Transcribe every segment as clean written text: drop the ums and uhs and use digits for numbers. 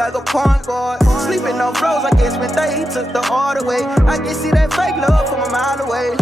like a point guard. Sleeping on floors, I guess when they took the order away. I can see that fake love from a mile away.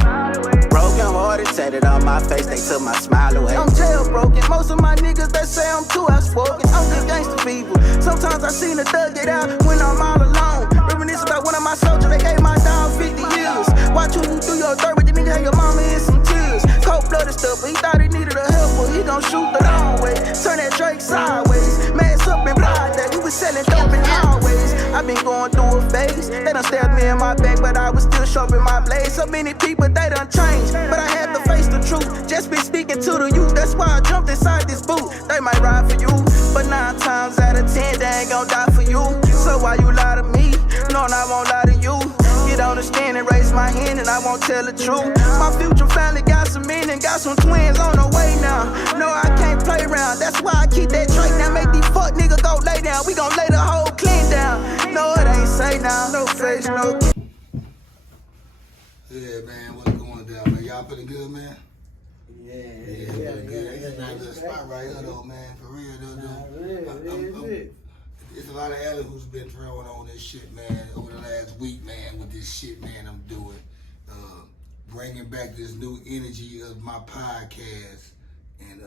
Broken hearted, tatted on my face, they took my smile away. I'm jailbroken, most of my niggas, they say I'm too outspoken. I'm just gangsta people. Sometimes I seen a thug get out when I'm all alone. Reminisce about one of my soldiers, they gave my dog 50 years. Watch who you do your dirt with the nigga, had your mama in some tears. Cold-blooded stuff, but he thought he needed a helper. He gon' shoot the long way, turn that Drake sideways. Mass up in blind that we was selling dope in hallways. I been going through a phase. They done stabbed me in my back, but I was still sharpening my blade. So many people, they done changed, but I had to face the truth. Just been speaking to the youth, that's why I jumped inside this boot. They might ride for you, but 9 times out of 10, they ain't gon' die for you. So why you lie to me? No, I won't lie to you. Get on the stand and raise my hand and I won't tell the truth. My future family got some meaning, got some twins on the way now. No, I can't play around, that's why I keep that Drake. Now make these fuck niggas go lay down. We gon' lay the whole clean down. No, it ain't say now, no face, no. Yeah, man, what's going down, man? Y'all feeling good, man? Yeah, feeling good. It's not a good spot right here, though, man. For real, though. There's a lot of Ellen who's been throwing on this shit, man, over the last week, man, with this shit, man, I'm doing. Bringing back this new energy of my podcast. And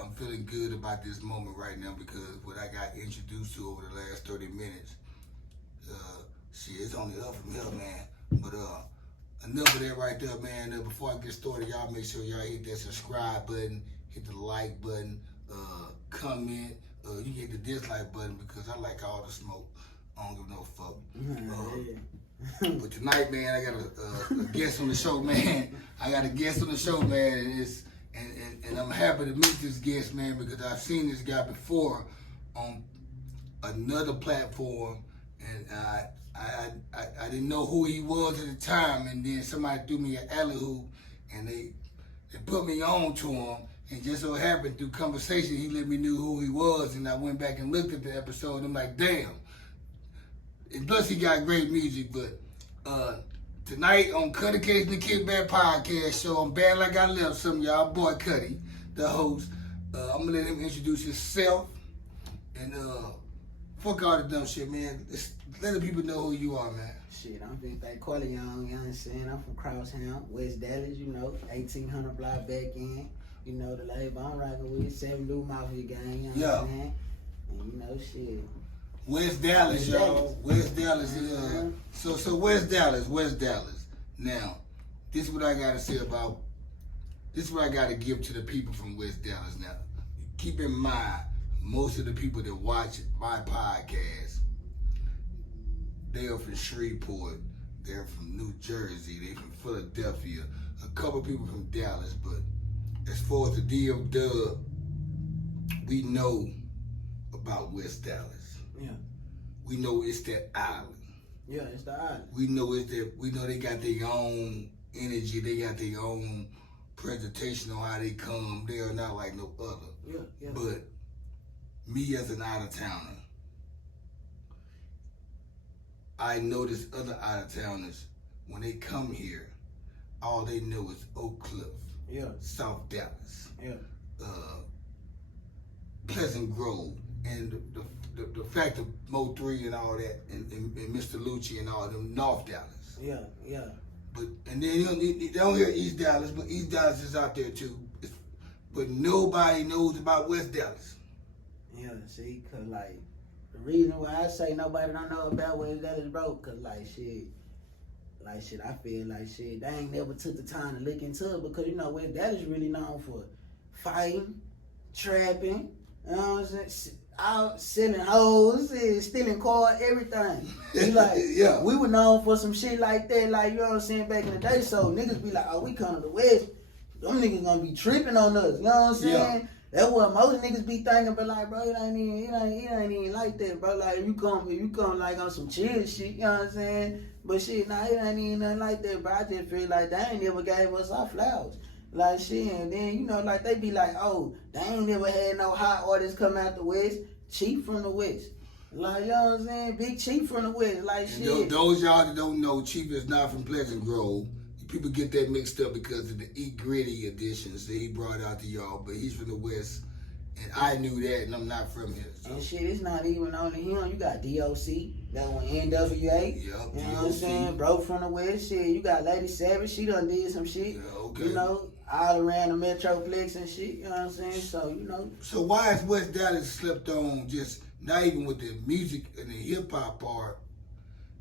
I'm feeling good about this moment right now because what I got introduced to over the last 30 minutes, shit, it's only up from here, man. But enough of that right there, man. Before I get started, y'all make sure y'all hit that subscribe button, hit the like button, comment. You can hit the dislike button because I like all the smoke. I don't give no fuck. But tonight, man, I got a guest on the show, man. I got a guest on the show, man, and I'm happy to meet this guest, man, because I've seen this guy before on another platform, and I didn't know who he was at the time, and then somebody threw me an alley-oop, and they put me on to him, and just so happened through conversation, he let me know who he was, and I went back and looked at the episode, and I'm like, damn. And plus, he got great music, but tonight on Cuddy Case and the Kickback Podcast Show, I'm bad like I left some of y'all, boy Cuddy, the host. I'm gonna let him introduce himself, and fuck all the dumb shit, man. Let the people know who you are, man. Shit, I'm Veinte Corleone, you know what I'm saying? I'm from Crosstown, West Dallas, you know, 1800 block back in. You know, the label I'm rocking with, 7 Blue Mafia gang, you know what I'm saying? And you know, shit. West Dallas, y'all. West Dallas is so West Dallas. Now, this is what I gotta say about. This is what I gotta give to the people from West Dallas. Now, keep in mind, most of the people that watch my podcast, they are from Shreveport. They're from New Jersey. They're from Philadelphia. A couple people from Dallas, but as far as the DF Dub, we know about West Dallas. Yeah. We know it's that island. Yeah, it's the island. We know they got their own energy, they got their own presentation on how they come. They are not like no other. Yeah. But me as an out-of-towner, I notice other out-of-towners, when they come here, all they know is Oak Cliff. Yeah. South Dallas. Yeah. Pleasant Grove. And the fact of Mo 3 and all that, and Mr. Lucci and all them, North Dallas. Yeah. But and then they don't hear East Dallas, but East Dallas is out there too. But nobody knows about West Dallas. Yeah, see, cause like the reason why I say nobody don't know about West Dallas, bro, cause like shit, I feel like shit, they ain't never took the time to look into it because you know West Dallas really known for fighting, trapping, you know what I'm saying? Out selling hoes, stealing cars, everything. Like, yeah. We were known for some shit like that, like, you know what I'm saying, back in the day. So niggas be like, oh, we come to the West, them niggas gonna be tripping on us, you know what I'm saying? Yeah. That's what most niggas be thinking, but like, bro, it ain't even like that, bro. Like, you come like on some chill shit, you know what I'm saying? But shit, nah, it ain't even nothing like that, bro. I just feel like they ain't never gave us our flowers. Like shit, and then, you know, like they be like, oh, they ain't never had no hot artists come out the West. Chief from the West. Like, you know what I'm saying? Big Chief from the West. Like, and shit. Those y'all that don't know, Chief is not from Pleasant Grove. People get that mixed up because of the Eat Gritty editions that he brought out to y'all, but he's from the West. And I knew that, and I'm not from here. So. And shit, it's not even only him. You got DOC, that one NWA. Yep, you know what I'm saying? Bro from the West, shit. You got Lady Savage, she done did some shit. Yeah, okay. You know, all around the Metroplex and shit. You know what I'm saying? So, you know. So why is West Dallas slept on just, not even with the music and the hip hop part,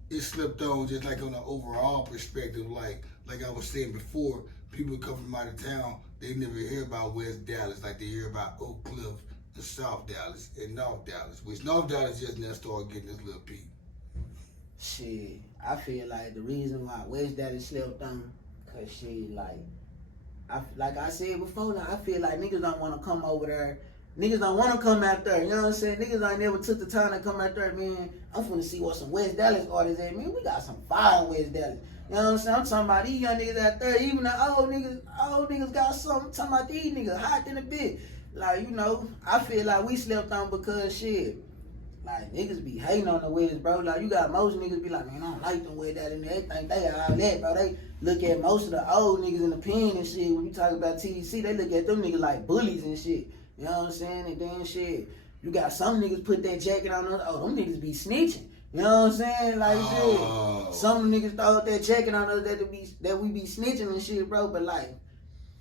it slipped on just like on an overall perspective, like I was saying before, people come from out of town, they never hear about West Dallas like they hear about Oak Cliff, and South Dallas, and North Dallas, which North Dallas just now started getting this little peak. Shit, I feel like the reason why West Dallas slept on, cause shit, like I said before, now I feel like niggas don't want to come over there. Niggas don't want to come out there, you know what I'm saying? Niggas ain't never took the time to come out there, man. I'm finna see what some West Dallas artists at, man. We got some fire in West Dallas. You know what I'm saying? I'm talking about these young niggas out there, even the old niggas got something. I'm talking about these niggas hot in a bit. Like, you know, I feel like we slept on because shit. Like, niggas be hating on the West, bro. Like, you got most niggas be like, man, I don't like them West Dallas, and they think they all that, bro. They look at most of the old niggas in the pen and shit. When you talk about TDC, they look at them niggas like bullies and shit. You know what I'm saying? And then shit, you got some niggas put that jacket on us. Oh, them niggas be snitching. You know what I'm saying? Like shit. Some niggas throw that jacket on us that we be snitching and shit, bro. But like,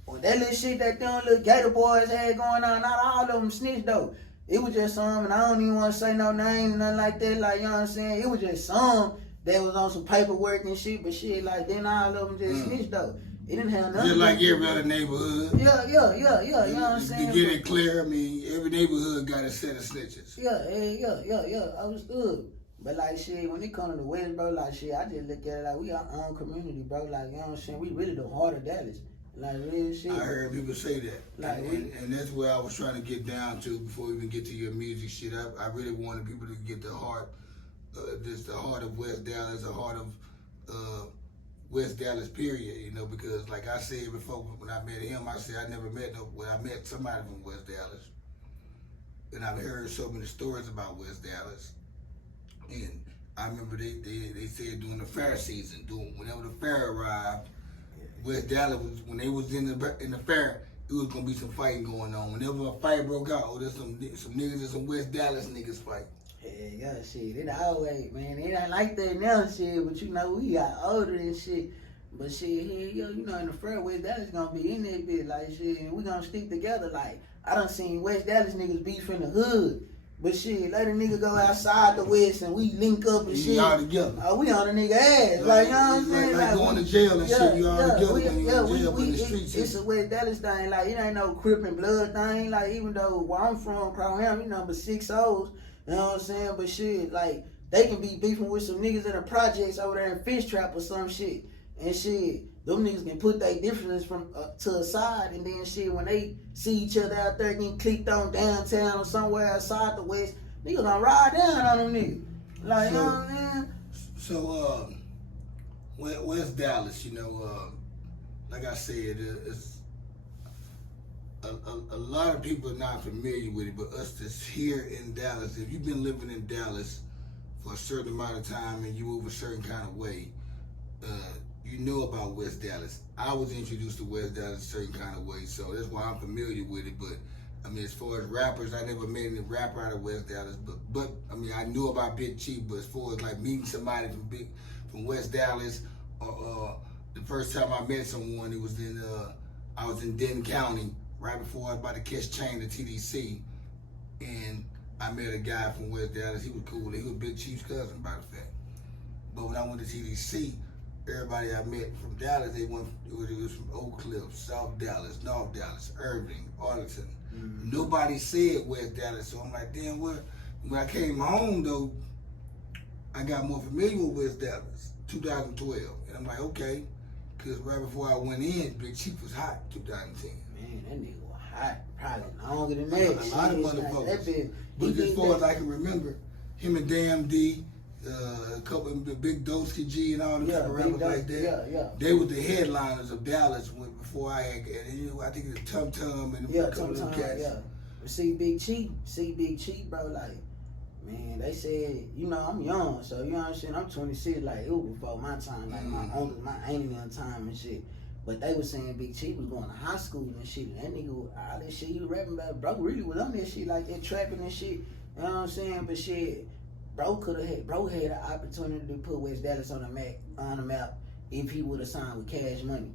well, that little shit that them little Gator boys had going on, not all of them snitched though. It was just some, and I don't even want to say no names, nothing like that. Like, you know what I'm saying? It was just some that was on some paperwork and shit, but shit, like, then all of them just snitched though. It didn't have nothing. Just like every other neighborhood. Yeah. You know what I'm saying? To get it clear, I mean, every neighborhood got a set of snitches. Yeah. I understood. But like shit, when it comes to the West, bro, like shit, I just look at it like we our own community, bro. Like, you know what I'm saying? We really the heart of Dallas. Like, real shit. I heard people say that. Like, and that's where I was trying to get down to before we even get to your music shit. I really wanted people to get the heart, the heart of West Dallas, the heart of West Dallas, period, you know, because like I said before, when I met him, I said I never met I met somebody from West Dallas. And I've heard so many stories about West Dallas. And I remember they said during the fair season, whenever the fair arrived, West Dallas when they was in the fair, it was gonna be some fighting going on. Whenever a fight broke out, there's some niggas and some West Dallas niggas fight. Yeah, shit. It always, man. It ain't like that now, shit. But you know, we got older and shit. But shit, you know, in the fair, West Dallas gonna be in that bitch, like shit, and we gonna stick together. Like, I done seen West Dallas niggas beef in the hood. But shit, let a nigga go outside the West and we link up and shit. Y'all together. We on a nigga ass. Like, you know what I'm saying? Like going to jail and shit, you all together when you in jail in the streets. It's a West Dallas thing. Like, it ain't no Crip and Blood thing. Like, even though where I'm from, Crowham, you number 6 O's. You know what I'm saying? But shit, like, they can be beefing with some niggas in the projects over there in Fish Trap or some shit. And shit, them niggas can put their differences from to the side, and then shit, when they see each other out there getting clicked on downtown or somewhere outside the West, niggas gonna ride down on them niggas. Like, you know what I'm saying? So, West Dallas, you know, like I said, it's a lot of people are not familiar with it, but us that's here in Dallas, if you've been living in Dallas for a certain amount of time and you move a certain kind of way, you know about West Dallas. I was introduced to West Dallas a certain kind of way, so that's why I'm familiar with it. But I mean, as far as rappers, I never met any rapper out of West Dallas. But I mean, I knew about Big Chief. But as far as like meeting somebody from West Dallas, the first time I met someone, it was I was in Denton County right before I was about to catch chain to TDC, and I met a guy from West Dallas. He was cool. He was Big Chief's cousin, by the fact. But when I went to TDC, everybody I met from Dallas, it was from Oak Cliff, South Dallas, North Dallas, Irving, Arlington. Mm-hmm. Nobody said West Dallas, so I'm like, damn, what? When I came home, though, I got more familiar with West Dallas, 2012. And I'm like, okay, because right before I went in, Big Chief was hot, 2010. Man, that nigga was hot, probably longer than that. A lot of motherfuckers. But as far as I can remember, him and Damn D, a couple of Big Dosky G and all them type of rappers like that. They were the headliners of Dallas before I had, I think it was Tum Tum and a couple of them cats. Yeah. But see Big Chief, bro, like, man, they said, you know, I'm young, so you know what I'm saying? I'm 26, like, it was before my time, like my uncles, my auntie on time and shit. But they was saying Big Chief was going to high school and shit. And that nigga, all that shit he was rapping about, bro really was on that shit like that, trapping and shit. You know what I'm saying? But shit, bro had an opportunity to put West Dallas on the map if he would have signed with Cash Money.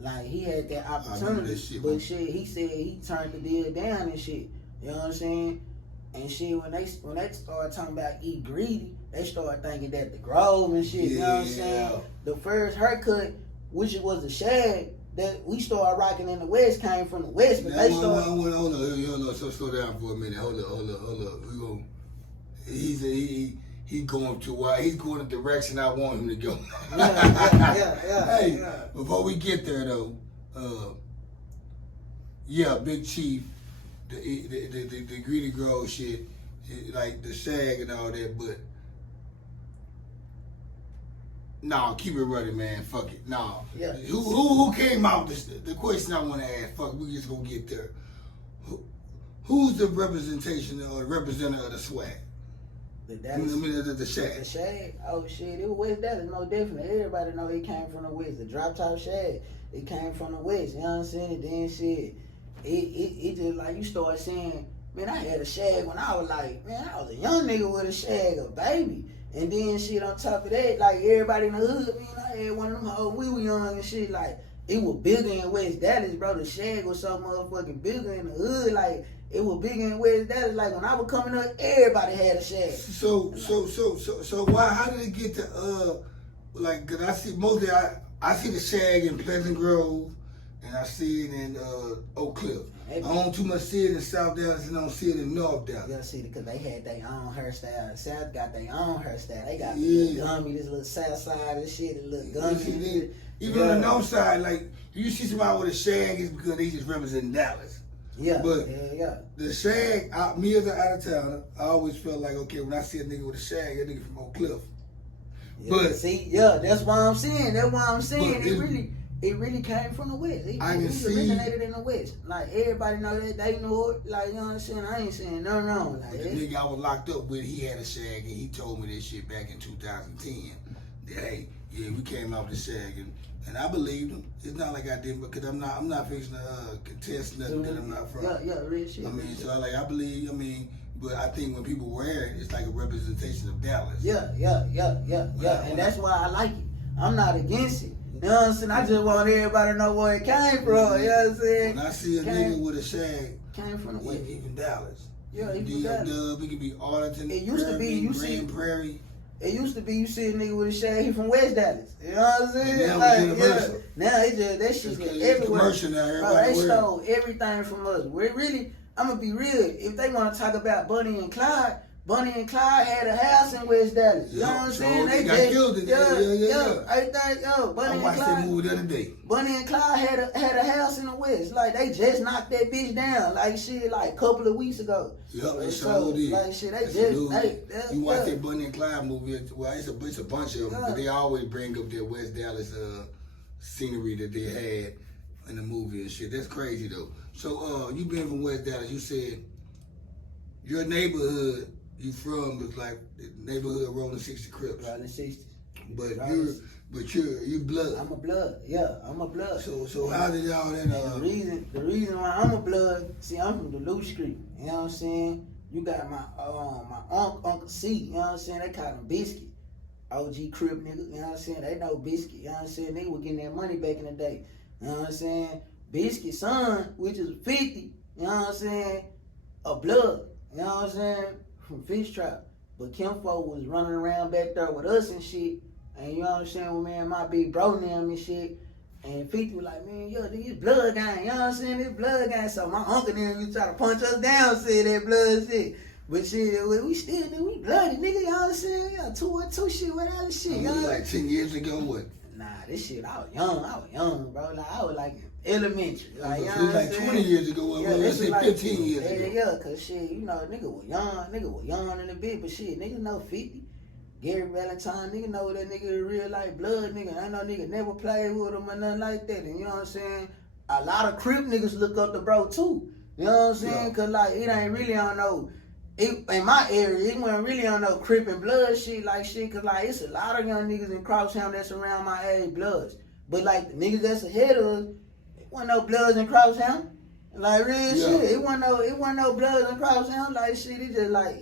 Like, he had that opportunity, but shit, he said he turned the deal down and shit. You know what I'm saying? And shit, when they started talking about eat greedy, they started thinking that the Grove and shit. You know what I'm saying? The first haircut, which was the Shag, that we started rocking in the West, came from the West, but they started. Hold on, so slow down for a minute. Hold up. We go. He's going to he's going the direction I want him to go. Yeah. Hey, before we get there though, Big Chief, the Greedy Grove shit, like the Shag and all that, but nah, keep it running, man. Fuck it. Nah. Yeah. Who came out this? The question I want to ask. Fuck, we just gonna get there. Who's the representation or the representative of the swag? The Shag. The Shag. Oh shit, it was West Dallas, no different. Everybody know he came from the West. The drop top Shag, it came from the West. You know what I'm saying? Then shit, it just like you start saying, man, I had a Shag when I was like, man, I was a young nigga with a Shag, a baby. And then shit on top of that, like everybody in the hood, man, I had one of them hoes, we were young and shit, like it was bigger in West Dallas, bro. The Shag was so motherfucking bigger in the hood, like it was bigger in West Dallas. Like when I was coming up, everybody had a Shag. So why? How did it get to like? Cause I see mostly I see the Shag in Pleasant Grove, and I see it in Oak Cliff. I don't too much see it in South Dallas and I don't see it in North Dallas. You see it because they had their own hairstyle. The South got their own hairstyle. They got the gummy, this little South side and shit, the little gummy. Even on the North side, like you see somebody with a Shag, it's because they just represent Dallas. Yeah. But the Shag, me as an out of towner, I always felt like, okay, when I see a nigga with a Shag, that nigga from Oak Cliff. Yeah, but see, that's why I'm saying. That's why I'm saying it really came from the West. It originated in the West. Like everybody know that, they know it. Like, you know what I'm saying? I ain't saying no wrong. Like the nigga I was locked up with, he had a Shag, and he told me this shit back in 2010. That hey, yeah, we came out with the Shag, and I believed him. It's not like I didn't, because I'm not fixing to contest nothing that I'm not from. Yeah, real shit. I mean, so I believe. I mean, but I think when people wear it, it's like a representation of Dallas. Yeah. And that's why I like it. I'm not against it. You know what I'm saying? I just want everybody to know where it came from. You know what I'm saying? When I see a nigga with a Shag, came from the West. Even Dallas. Yeah, even Dallas. It could be Arlington. It used to be you see Prairie. It used to be you see a nigga with a Shag, he from West Dallas. You know what I'm saying? Now it just that shit get everywhere. Commercial now, bro, they stole everything from us. We're really, I'm gonna be real. If they want to talk about Bonnie and Clyde had a house in West Dallas. You know what I'm saying? They got killed in there. Yeah. Everything, I watched that movie the other day. Bonnie and Clyde had a house in the West. Like they just knocked that bitch down. Like shit, like a couple of weeks ago. Yep, they sure did. Like shit, you watch that Bonnie and Clyde movie? Well, it's a bunch of them, but they always bring up their West Dallas scenery that they had in the movie and shit. That's crazy though. So you been from West Dallas? You said your neighborhood. You from was like the neighborhood Rolling 60 Crips. Rolling 60. But you're blood. I'm a blood. Yeah, I'm a blood. So how did y'all then? The reason why I'm a blood. See, I'm from Duluth Street. You know what I'm saying? You got my Uncle C. You know what I'm saying? They call him Biscuit. OG Crip nigga. You know what I'm saying? They know Biscuit. You know what I'm saying? They were getting their money back in the day. You know what I'm saying? Biscuit's son, which is 50. You know what I'm saying? A blood. You know what I'm saying? From Fish Trap. But Kimfo was running around back there with us and shit. And you know what I'm saying? Well, man, my big bro them and shit. And 50 was like, man, yo, this blood gang. You know what I'm saying? This blood gang. So my uncle them, you try to punch us down, say that blood shit. But shit, we still do, we bloody, nigga. You know what I'm saying? Yeah, 212 shit, whatever shit. You know? Like 10 years ago, what? Nah, this shit, I was young, bro. Like, I was like elementary. Like, you know it was like 20 years ago. Let's say 15 years ago. Yeah, cause shit, you know, nigga was young in a bit, but shit, nigga know 50. Gary Valentine, nigga know that nigga real life blood, nigga. I know nigga never played with him or nothing like that. And you know what I'm saying? A lot of Crip niggas look up to bro too. You know what I'm saying? Cause like, it ain't really on no, in my area, it wasn't really on no Crip and blood shit like shit. Cause like, it's a lot of young niggas in Crosstown that's around my age bloods. But like the niggas that's ahead of us, it wasn't no Bloods and Crosstown. Like real shit. It wasn't no Bloods and Crosstown. Like shit, it just like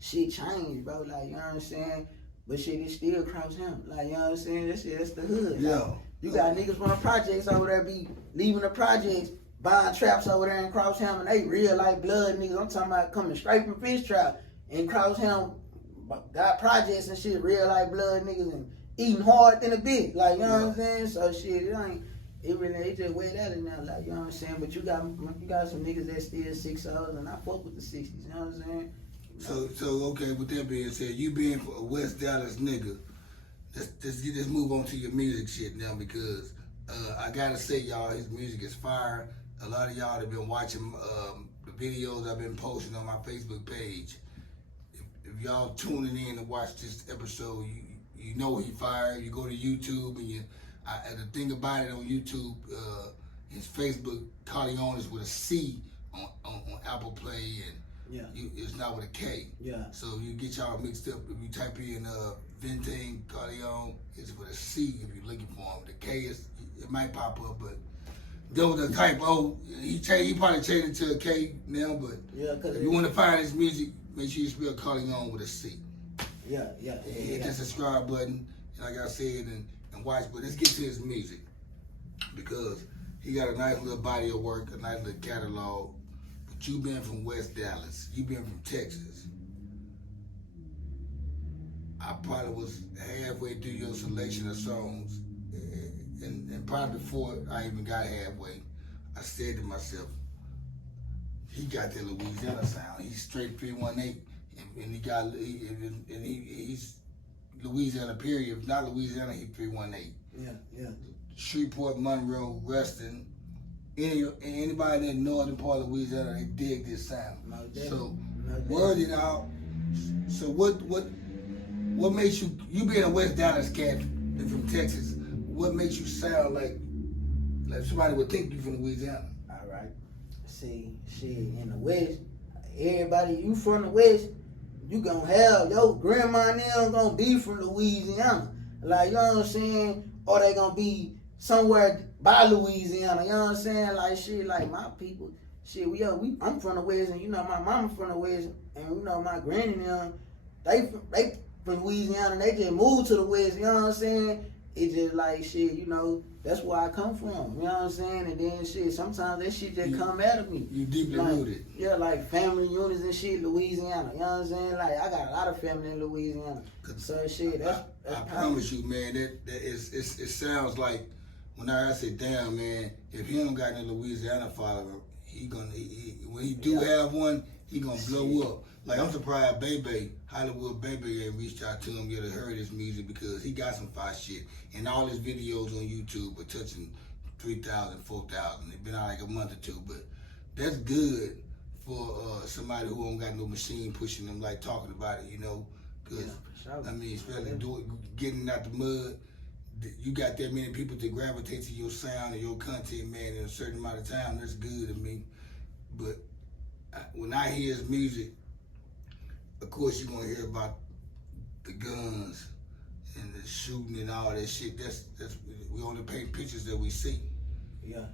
shit changed, bro. Like, you know what I'm saying? But shit, it still Crosstown. Like, you know what I'm saying? That shit, that's the hood. Yeah. Like, you got niggas from the projects over there be leaving the projects, buying traps over there in Crosstown, and they real like blood niggas. I'm talking about coming straight from fish trap in Crosstown, got projects and shit, real like blood niggas, and eating hard than a bitch. Like, you know what I'm saying? So shit, it just way that in there, like, you know what I'm saying? But you got some niggas that still 6'0", and I fuck with the 60s, you know what I'm saying? So okay, with that being said, you being a West Dallas nigga, let's move on to your music shit now, because I gotta say, y'all, his music is fire. A lot of y'all have been watching the videos I've been posting on my Facebook page. If y'all tuning in to watch this episode, you know he fire. You go to YouTube and the thing about it on YouTube, his Facebook Corleone is with a C on Apple Play, and it's not with a K. Yeah. So you get y'all mixed up. If you type in Veinte Corleone, it's with a C if you're looking for him. The K it might pop up, but there was a typo. He probably changed it to a K now, but if you want to find his music, make sure you spell Corleone with a C. Yeah. Hit that subscribe button, like I said, and watch. But let's get to his music, because he got a nice little body of work, a nice little catalog. But you been from West Dallas, you been from Texas. I probably was halfway through your selection of songs, and probably before I even got halfway, I said to myself, he got that Louisiana sound. He's straight 318, and he's Louisiana period. If not Louisiana, he's 318. Yeah. Shreveport, Monroe, Reston, anybody in the northern part of Louisiana, they dig this sound. So word it out. So what makes you being a West Dallas cat from Texas? What makes you sound like somebody would think you from Louisiana? All right. See, shit, in the West, everybody, you from the West, you gonna have your grandma and them gonna be from Louisiana. Like, you know what I'm saying? Or they gonna be somewhere by Louisiana, you know what I'm saying? Like, shit, like my people, shit, I'm from the West, and you know my mama from the West, and you know my granny and them, they from Louisiana, and they just moved to the West, you know what I'm saying? It's just like, shit, you know, that's where I come from, you know what I'm saying? And then, shit, sometimes that shit just come out of me. You deeply like, rooted. Yeah, like family units and shit, Louisiana, you know what I'm saying? Like, I got a lot of family in Louisiana. So, shit, that's I promise you, man, it sounds like, when I say, damn, man, if he don't got no Louisiana follower, when he do have one, he gonna blow up. Like, I'm surprised Hollywood Baby ain't reached out to him yet or heard his music, because he got some fire shit. And all his videos on YouTube are touching 3,000, 4,000. It's been out like a month or two, but that's good for somebody who don't got no machine pushing them, like talking about it, you know? Because, I mean, especially getting out the mud, you got that many people to gravitate to your sound and your content, man, in a certain amount of time. That's good to me. But when I hear his music, of course you're gonna hear about the guns and the shooting and all that shit. That's we only paint pictures that we see. But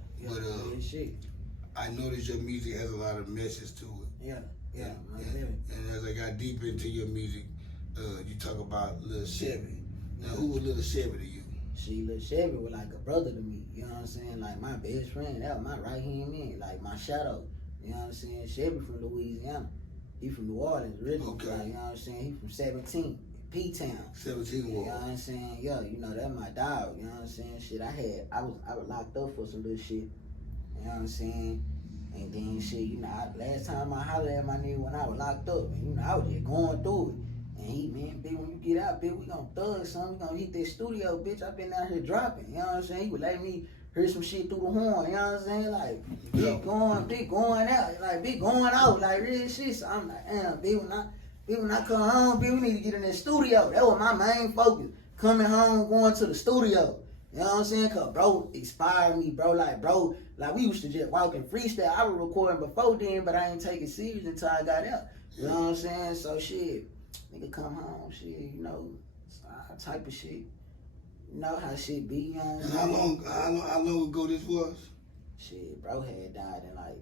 I noticed your music has a lot of message to it. And as I got deeper into your music, you talk about Lil Chevy. Now, who was Lil Chevy to you? Lil Chevy was like a brother to me, you know what I'm saying? Like my best friend, that was my right hand man, like my shadow, you know what I'm saying? Chevy from Louisiana. He from New Orleans, really. Okay. Like, you know what I'm saying? He from 17, P-Town. 17 You know what I'm saying? Yeah, you know, that's my dog, you know what I'm saying? Shit, I was locked up for some little shit, you know what I'm saying? And then shit, you know, last time I hollered at my nigga when I was locked up, and you know, I was just going through it. And he, man, bitch, when you get out, bitch, we gonna thug something, we gonna hit that studio, bitch. I been out here dropping, you know what I'm saying? He would let me hear some shit through the horn, you know what I'm saying? Like, big going out, like, big going out, like, real shit. So I'm like, damn, bitch, when I come home, bitch, we need to get in that studio. That was my main focus, coming home, going to the studio. You know what I'm saying? Cause bro inspired me, bro. Like we used to just walk and freestyle. I was recording before then, but I ain't take it serious until I got out. You know what I'm saying? So shit, nigga come home, shit, you know, type of shit. You know how shit be, you know what I'm And saying? how long ago this was? Shit, bro had died in like,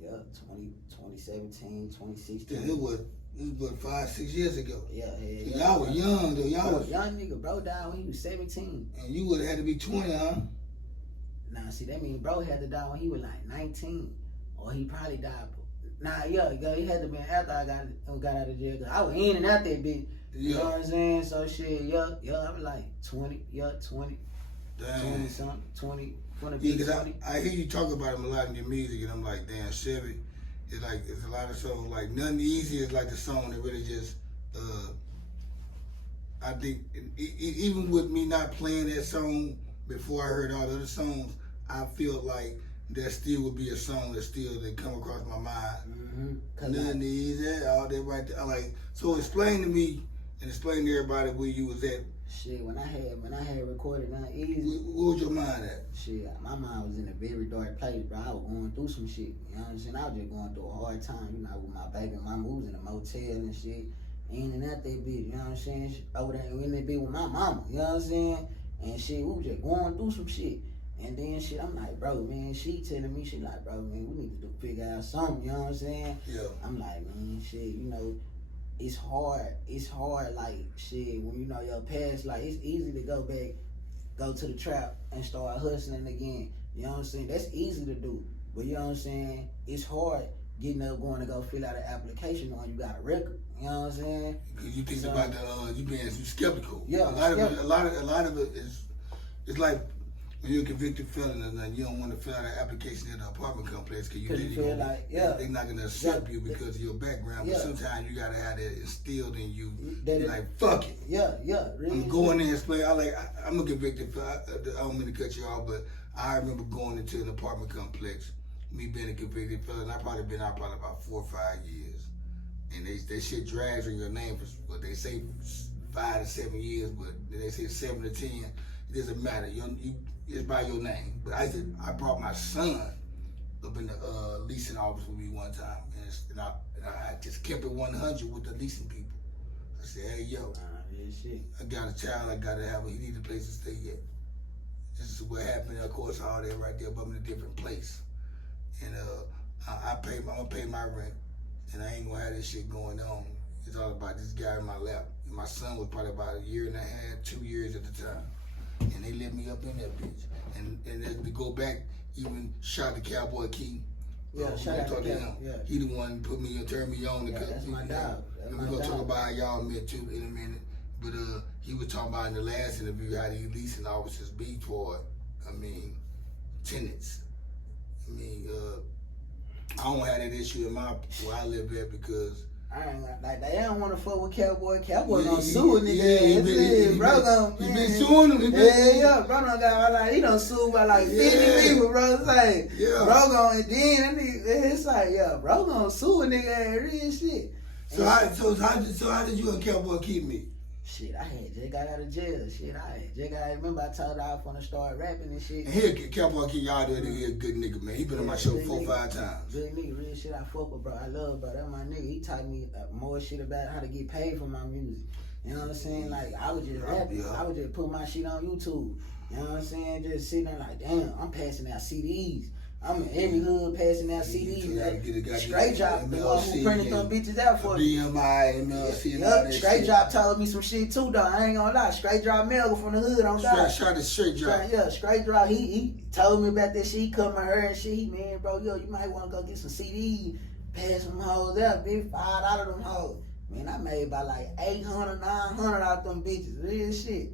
2017, 2016. Yeah, it was 5-6 years ago. Yeah. Y'all was young though. Y'all was young nigga. Bro died when he was 17. And you would have had to be 20, huh? Nah, see, that means bro had to die when he was like 19, or he probably died. Nah, he had to be after I got out of jail. Cause I was in and out that bitch. You know what I'm saying? So shit, I was like 20, 20, Damn. 20 something, 20. Yeah, cause I hear you talk about him a lot in your music, and I'm like, damn, Chevy. It's a lot of songs like Nothing Easy is like the song that really just. I think even with me not playing that song before I heard all the other songs, I feel like there still would be a song that come across my mind. Mm-hmm. Nothing Easy, all that right there. So explain to me and explain to everybody where you was at. Shit, when I had recorded Nothing Easy. Where was your mind at? Shit, my mind was in a very dark place, bro. I was going through some shit. You know what I'm saying? I was just going through a hard time, you know, with my baby mama. We was in a motel and shit. In and out that bitch, you know what I'm saying? Over there in that bitch with my mama, you know what I'm saying? And shit, we was just going through some shit. And then shit, I'm like, bro, man, she telling me, she like, bro, man, we need to figure out something, you know what I'm saying? Yeah. I'm like, man, shit, you know, it's hard, like, shit, when you know your past, like, it's easy to go to the trap and start hustling again, you know what I'm saying? That's easy to do, but you know what I'm saying? It's hard getting up, going to go fill out an application when you got a record, you know what I'm saying? Because you think about you being skeptical. Yeah, a lot of it is, it's like, when you're a convicted felon and you don't want to fill out an application at the apartment complex because you feel like, they're not going to accept you because of your background. But sometimes you got to have that instilled in you. You're like, fuck it. Really. I'm going in and explain. I'm a convicted felon. I don't mean to cut you off, but I remember going into an apartment complex, me being a convicted felon. I've probably been out about 4 or 5 years. And that shit drags on your name for what they say 5 to 7 years, but they say 7 to 10. It doesn't matter. It's by your name. But I brought my son up in the leasing office with me one time, and I just kept it 100 with the leasing people. I said, hey, yo, I got a child, I got to have he needs a place to stay at. This is what happened, of course, all that right there, but I'm in a different place. And I'm gonna pay my rent, and I ain't gonna have this shit going on. It's all about this guy in my lap. And my son was probably about 1.5 years, 2 years at the time. And they let me up in that bitch. And as we go back, even shout to Cowboy Key. Shout out to him. Yeah. He the one who turned me on. That's my dog. And we're gonna talk about how y'all met too in a minute. But he was talking about in the last interview how these leasing officers be toward, tenants. I don't have that issue in where I live at because they don't want to fuck with Cowboy. Cowboy gonna sue a nigga. Bro, he been suing him. Bro done got he done sued by like 50 people, bro. It's like, bro gonna, and then it's like, bro gonna sue a nigga, real shit. So how did you and Cowboy keep me? Shit, I had just got out of jail. Shit, I remember I told her I was gonna start rapping and shit. And here, Cowboy Key, y'all there, he a good nigga, man. He been on my show 4 or 5 times. Good nigga, real shit. I fuck with, bro. I love, bro. That's my nigga. He taught me more shit about how to get paid for my music. You know what I'm saying? Like, I was just rapping. I would just put my shit on YouTube. You know what I'm saying? Just sitting there like, damn, I'm passing out CDs. I'm in every hood passing out CDs. Straight Drop, the one who printed them bitches out for me. BMI, MLC, Straight Drop told me some shit too, though. I ain't gonna lie. Straight Drop Melville from the hood on God. Straight Drop. Yeah, Straight Drop. He told me about that shit. He come to her and shit. Man, bro, you might want to go get some CDs. Pass some hoes out, bitch. $5 out of them hoes. Man, I made about like 800, 900 out them bitches. Real shit.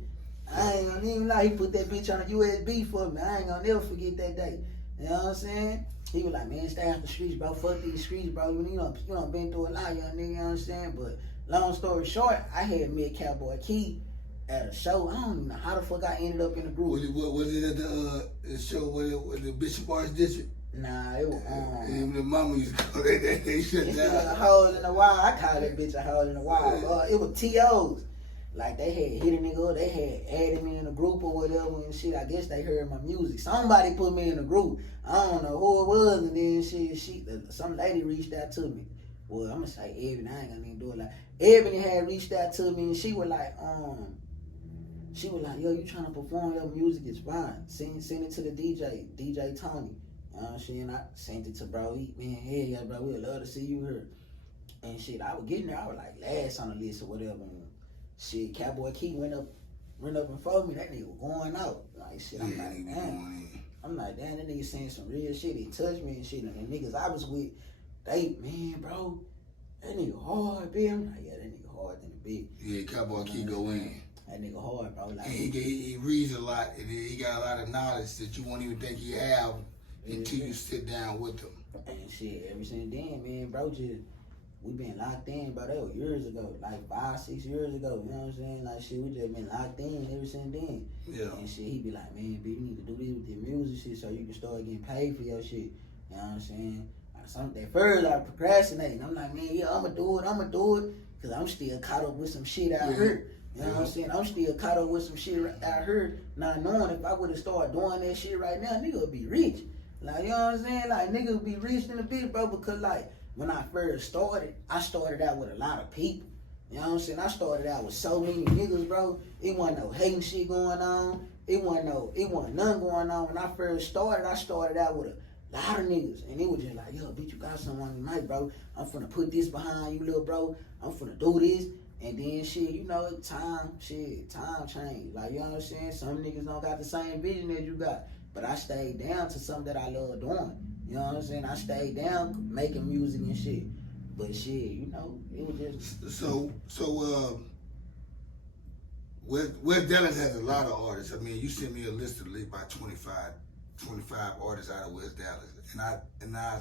I ain't gonna even lie. He put that bitch on a USB for me. I ain't gonna never forget that day. You know what I'm saying? He was like, man, stay out the streets, bro. Fuck these streets, bro. You know, been through a lot, young nigga, you know what I'm saying? But long story short, I had met Cowboy Key at a show. I don't even know how the fuck I ended up in the group. Was it at the show with the Bishop Arts District? Nah, it was the mama used to call that they shut down. A hole in the wall. I call that bitch a hole in the wall. It was T.O.'s. Like, they had hit a nigga up, they had added me in a group or whatever and shit. I guess they heard my music. Somebody put me in a group. I don't know who it was, and then some lady reached out to me. Well, I'm gonna say Ebony, I ain't gonna even do it like Ebony had reached out to me and she was like, She was like, yo, you trying to perform, your music is fine. Send it to the DJ Tony. You know what I'm saying? I sent it to bro. Man, hell yeah, bro, we'd love to see you here. And shit, I was getting there, I was like last on the list or whatever. And shit, Cowboy Key went up and followed me. That nigga was going out. Like shit, I'm like, damn. I'm like, damn, that nigga saying some real shit. He touched me and shit. And the niggas I was with, man, bro, that nigga hard, bitch. I'm like, yeah, that nigga hard than a bitch. Yeah, Cowboy Key go in. That nigga hard, bro. Like, he reads a lot, and he got a lot of knowledge that you won't even think he have until you sit down with him. And shit, ever since then, man, bro, we been locked in, bro. That was years ago, like 5-6 years ago. You know what I'm saying? Like shit, we just been locked in ever since then. Yeah. And shit, he be like, man, B, you need to do this with your music shit so you can start getting paid for your shit. You know what I'm saying? At first, I procrastinating. I'm like, man, yeah, I'ma do it, cause I'm still caught up with some shit out here. You know what I'm saying? I'm still caught up with some shit out here, not knowing if I would have started doing that shit right now, nigga would be rich. Like, you know what I'm saying? Like, nigga would be rich in a bit, bro, because like, when I first started, I started out with a lot of people. You know what I'm saying? I started out with so many niggas, bro. It wasn't no hating shit going on. It wasn't none going on. When I first started, I started out with a lot of niggas. And it was just like, yo, bitch, you got something on your mic, bro. I'm finna put this behind you, little bro. I'm finna do this. And then shit, you know, time changed. Like, you know what I'm saying? Some niggas don't got the same vision as you got. But I stayed down to something that I love doing. You know what I'm saying? I stayed down making music and shit. But shit, you know, it was just... So West Dallas has a lot of artists. I mean, you sent me a list of about 25 artists out of West Dallas. And I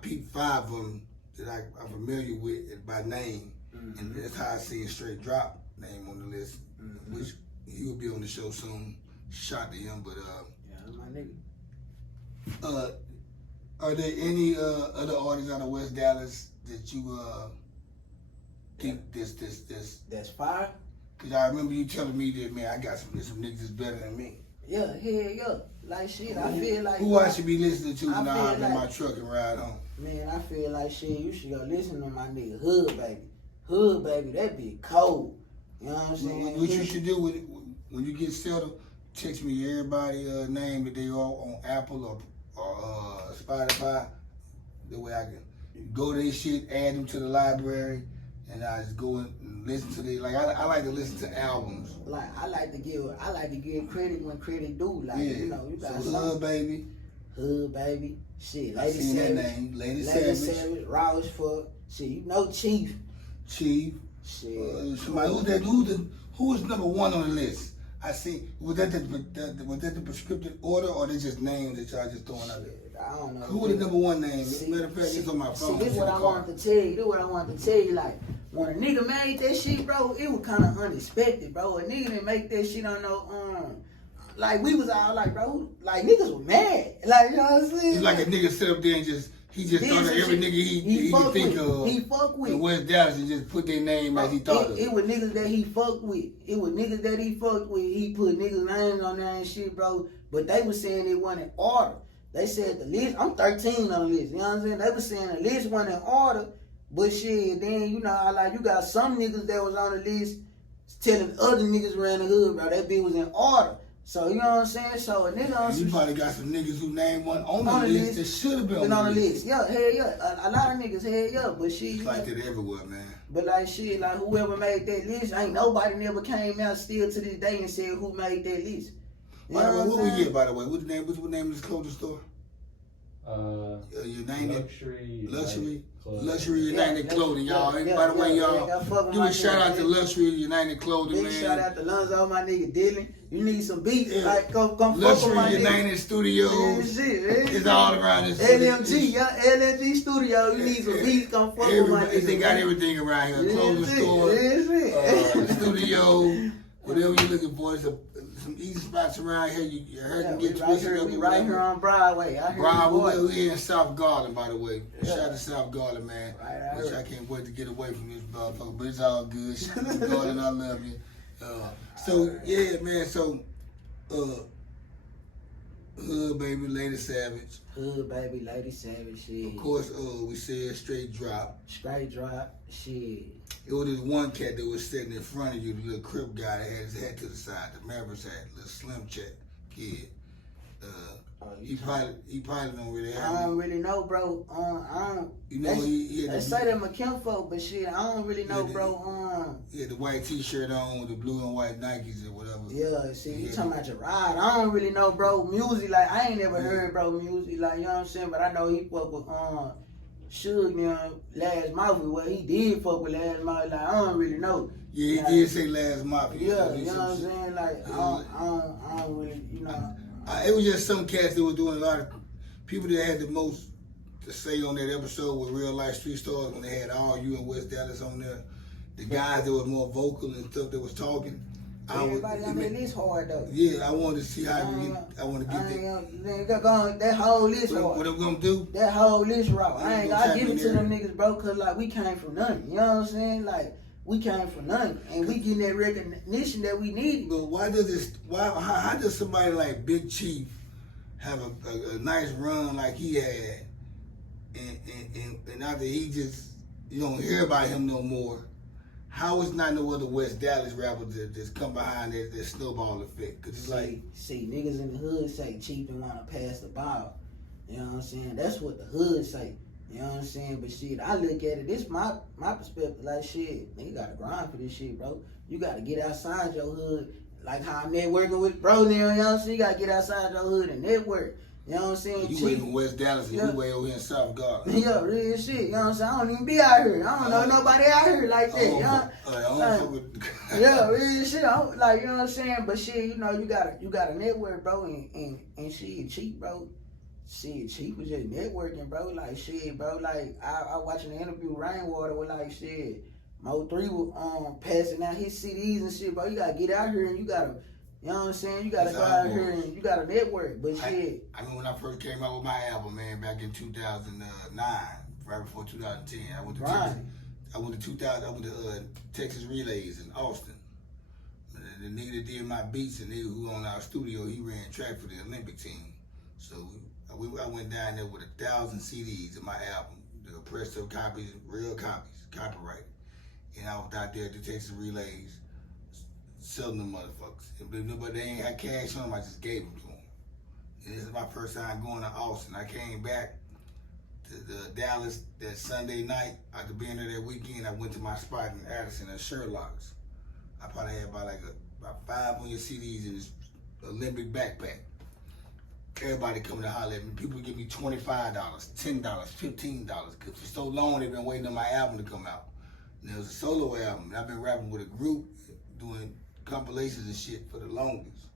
peeped 5 of them that I'm familiar with by name. Mm-hmm. And that's how I seen Straight Drop name on the list, which he will be on the show soon. Shout to him, but yeah, that's my nigga. Are there any other artists out of West Dallas that you think this that's fire? Cause I remember you telling me that, man, I got some niggas that's better than me. Yeah, yeah. Like shit, I feel like who I should be listening to when I'm in my truck and ride home. Man, I feel like shit, you should go listen to my nigga Hood Baby. Hood Baby, that be cold. You know what I'm saying? What you should do when you get settled, text me everybody name that they all on Apple or Spotify. The way I can go to their shit, add them to the library, and I just go and listen to the I like to listen to albums. Like I like to give credit when credit due. Like you know, you got so Hood Baby, shit. Lady Savage, Lady Savage, raw as fuck. Shit, you know Chief. Shit. Somebody who is number 1 on the list? I see. Was that the prescriptive order, or they just names that y'all just throwing out there? I don't know. Who was the number 1 name? Matter of fact, it's on my phone. This is what I wanted to tell you. Like, when a nigga made that shit, bro, it was kind of unexpected, bro. A nigga didn't make that shit on no, like, we was all like, bro, like, niggas were mad. Like, you know what I'm saying? It's like a nigga sit up there and he just thought of every nigga he could think of. He fuck with. In West Dallas and just put their name as he thought of. It was niggas that he fucked with. He put niggas' names on there and shit, bro. But they was saying it wasn't in order. They said the list, I'm 13 on the list, you know what I'm saying? They was saying the list wasn't in order. But shit, then, you know, like, you got some niggas that was on the list telling other niggas around the hood, bro, that bitch was in order. So, you know what I'm saying? So, a nigga on some... You probably got some niggas who named one on the list that should have been on the list. Yeah, hell yeah. A lot of niggas, hell yeah. But shit... It's like that everywhere, man. But like shit, like whoever made that list, ain't nobody never came out still to this day and said who made that list. By the way, what we get, by the way? What's the name of this clothing store? Luxury United Clothing, y'all. By the way, y'all, give a shout out to Luxury United Clothing, man. Shout out to Lonzo, my nigga Dylan. You need some beats, like come fuck with my Luxury United Studios. It's all around this. LMG Studio. You need some beats, come fuck with my nigga. They got everything around here. Clothing store, studio, whatever you're looking for. It's some easy spots around here. You heard them get twisted up. Right here on Broadway. We're in South Garland, by the way. Shout out to South Garland, man. Which I can't wait to get away from this motherfucker, but it's all good. Shout out to Garland, I love you. So yeah, man. So Hood Baby, Lady Savage. Hood Baby, Lady Savage, shit. Of course, we said Straight Drop. Straight Drop, shit. It was this one cat that was sitting in front of you, the little Crip guy that had his head to the side, the Mavericks hat, little slim check kid. He probably don't really have. I don't really know, bro. I don't. You know, they say that McKim folk, but shit, I don't really know, bro. He had the white T-shirt on with the blue and white Nikes or whatever. Yeah, see, you talking about your ride. I don't really know, bro. Music, like, I ain't never heard, bro, music, like, you know what I'm saying? But I know he fuck with, Shug, you know, Last Mafia. Well, he did fuck with Last Mafia, like, I don't really know. Yeah, he did say Last Mafia. Yeah, you know what I'm saying? Like, I don't really, you know. It was just some cats that were doing a lot of people that had the most to say on that episode with Real Life Street Stars when they had all you and West Dallas on there. The guys that was more vocal and stuff that was talking. Everybody, I mean, it's hard though. Yeah, I wanted to see how we get. I want to get that whole list hard. What I'm gonna do? That whole list raw. I give it to them niggas, bro, cause like we came from nothing. You know what I'm saying? Like we came from nothing, and we getting that recognition that we needed. But why does this? How does somebody like Big Chief have a nice run like he had, and after he just you don't hear about him no more? How is not no other West Dallas rapper that's come behind that snowball effect? Cause it's like niggas in the hood say Chief and want to pass the ball. You know what I'm saying? That's what the hood say. You know what I'm saying? But shit, I look at it, this my perspective, like shit, nigga gotta grind for this shit, bro. You gotta get outside your hood. Like how I'm networking with bro now, you know what I'm saying? You gotta get outside your hood and network. You know what I'm saying? You way from West Dallas and you way over here in South Garden. Yeah, real shit. You know what I'm saying? I don't even be out here. I don't know nobody out here like that. You know? Yeah, real shit. Like, you know what I'm saying? But shit, you know, you gotta network, bro, and shit, cheap, bro. Shit, Chief was just networking, bro. Like, shit, bro. Like, I watching the interview with Rainwater with, like, shit. Mo3 was passing out his CDs and shit, bro. You gotta get out here and you gotta, you know what I'm saying? You gotta go out here and you gotta network. But shit. I mean, when I first came out with my album, man, back in 2009, right before 2010, I went to Texas. I went to Texas Relays in Austin. The nigga that did my beats and nigga who on our studio, he ran track for the Olympic team. So I went down there with 1,000 CDs of my album, the pressed up copies, real copies, copyrighted. And I was out there at the Texas Relays selling them motherfuckers. But they ain't had cash on them, I just gave them to them. And this is my first time going to Austin. I came back to Dallas that Sunday night. After being there that weekend, I went to my spot in Addison at Sherlock's. I probably had about 500 CDs in this Olympic backpack. Everybody coming to holler at me. People give me $25, $10, $15. Cause for so long they've been waiting on my album to come out. And it was a solo album. And I've been rapping with a group, doing compilations and shit for the longest.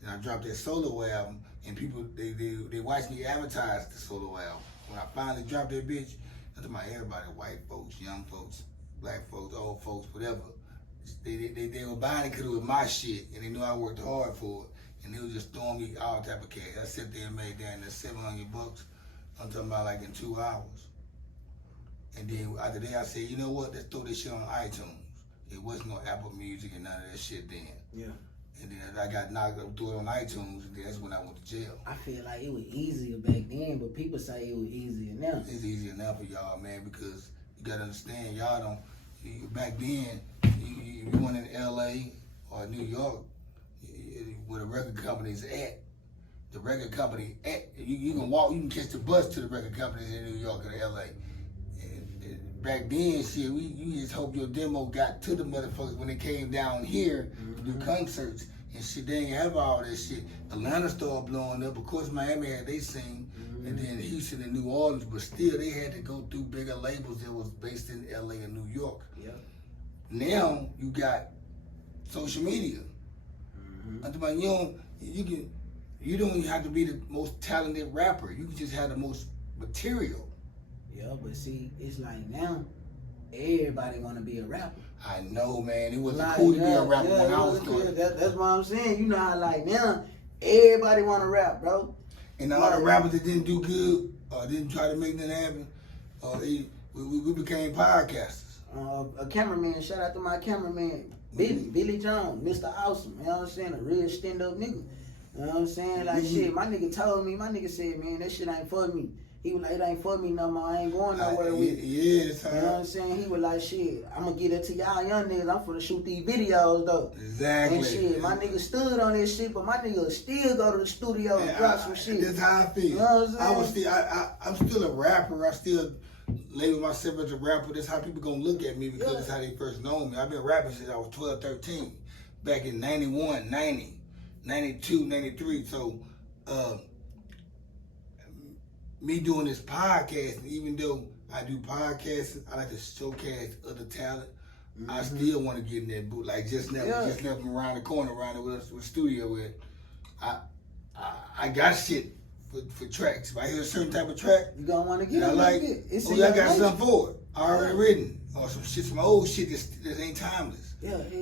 And I dropped that solo album, and people they watched me advertise the solo album. When I finally dropped that bitch, I told my everybody, white folks, young folks, black folks, old folks, whatever. They were buying it because it was my shit, and they knew I worked hard for it. And they was just throwing me all type of cash. I sat there and made down that $700. I'm talking about like in 2 hours. And then after that, I said, you know what? Let's throw this shit on iTunes. It wasn't no Apple Music and none of that shit then. Yeah. And then I got knocked up, threw it on iTunes, and that's when I went to jail. I feel like it was easier back then, but people say it was easier now. It's easier now for y'all, man, because you gotta understand, y'all don't. Back then, you went in L.A. or New York, where the record company's at. The record company you can walk, you can catch the bus to the record companies in New York or LA. And back then, shit, you just hope your demo got to the motherfuckers when they came down here to do concerts and shit. They ain't have all that shit. Atlanta started blowing up. Of course, Miami had they scene, and then Houston and New Orleans, but still they had to go through bigger labels that was based in LA and New York. Yeah. Now you got social media. I'm talking about you don't have to be the most talented rapper. You can just have the most material. Yeah, but see, it's like now, everybody want to be a rapper. I know, man. It wasn't cool to be a rapper when I was doing it. That's what I'm saying. You know how like now, everybody want to rap, bro. And a lot of rappers that didn't do good or didn't try to make that happen, we became podcasters. A cameraman, shout out to my cameraman, Billy Jones, Mr. Awesome, you know what I'm saying? A real stand-up nigga. You know what I'm saying? Like, shit, my nigga told me, my nigga said, man, that shit ain't for me. He was like, it ain't for me no more. I ain't going nowhere with it. Yeah, you know what I'm saying? He was like, shit, I'm gonna get it to y'all young niggas. I'm finna shoot these videos, though. Exactly. And shit, my nigga stood on this shit, but my nigga still go to the studio and drop some shit. That's how I feel. You know what I'm saying? I'm still a rapper. I still label myself as a rapper. That's how people gonna look at me because that's how they first know me. I've been rapping since I was 12, 13. Back in 91, 90, 92, 93. So, me doing this podcast, even though I do podcasts, I like to showcase other talent. I still want to get in that booth. Like just now from around the corner, around with studio with. I got shit for tracks. If I hear a certain type of track, you gonna want to get it. Like, I got something for it. Already written, or some shit, some old shit that ain't timeless.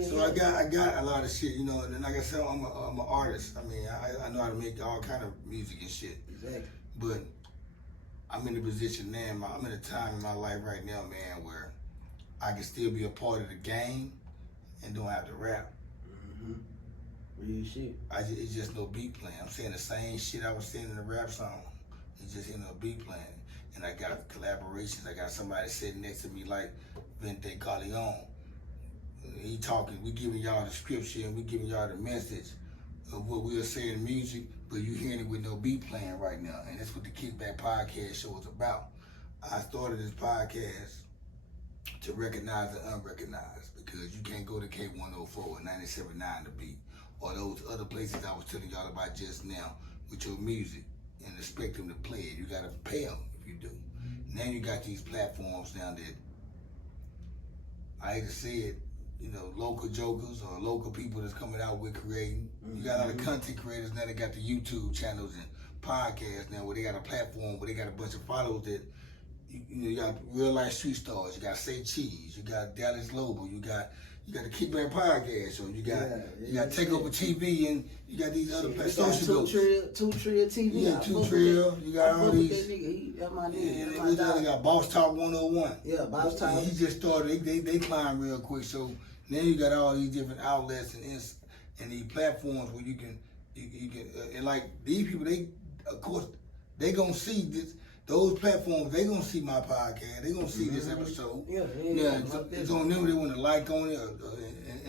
So I got a lot of shit, you know. And then like I said, I'm an artist. I mean, I know how to make all kind of music and shit. Exactly. But I'm in a position now. I'm in a time in my life right now, man, where I can still be a part of the game and don't have to rap. Real shit. It's just no beat playing. I'm saying the same shit I was saying in the rap song. It's just no beat playing. And I got collaborations. I got somebody sitting next to me like Veinte Corleone. He talking, we giving y'all the scripture and we giving y'all the message of what we'll say in music, but you hearing it with no beat playing right now. And that's what the Kickback Podcast show is about. I started this podcast to recognize the unrecognized because you can't go to K104 or 97.9 to beat or those other places I was telling y'all about just now with your music and expect them to play it. You gotta pay them if you do. Now you got these platforms now that I hate to say it, you know, local jokers or local people that's coming out with creating. You got a lot of content creators now that got the YouTube channels and podcasts now where they got a platform where they got a bunch of followers that, you know, you got real life street stars. You got Say Cheese. You got Dallas Lobo. You got the Kickback Podcast show. You got Take Over TV, and you got these other social Two Trill TV. Yeah, Two Trill. You got all these. That's my nigga. We got Boss Talk 101. Yeah, Boss Talk. He just started. They climb real quick. So now you got all these different outlets and these platforms where you can and like these people. They of course they gonna see this. Those platforms, they gonna see my podcast. They gonna see this episode. Yeah. It's on them. They want to like on it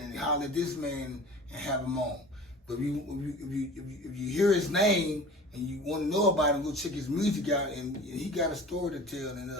and holler at this man and have him on. But if you hear his name and you want to know about him, go check his music out. And he got a story to tell. And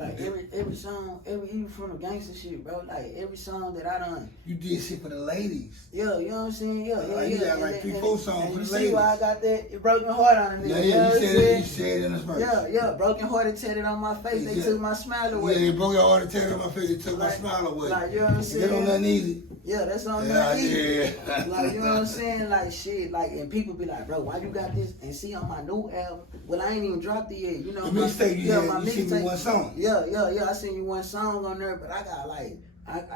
like every song, even from the gangster shit, bro. Like every song that I done. You did shit for the ladies. Yeah, you know what I'm saying? Yeah. You got like 3-4 songs for the ladies. You see why I got that broken heart on it? Yeah, you said it in the verse. Yeah, broken hearted tatted on my face. They took my smile away. Yeah, they broke your heart tatted on my face. They took my smile away. Like, you know what I'm saying? That on nothing easy. Yeah, that's on nothing easy. Yeah. Like, you know what I'm saying? Like, shit. Like, and people be like, bro, why you got this? And see on my new album, well, I ain't even dropped it yet. You know, the mixtape, you seen me one song. Yeah. I seen you one song on there, but I got like,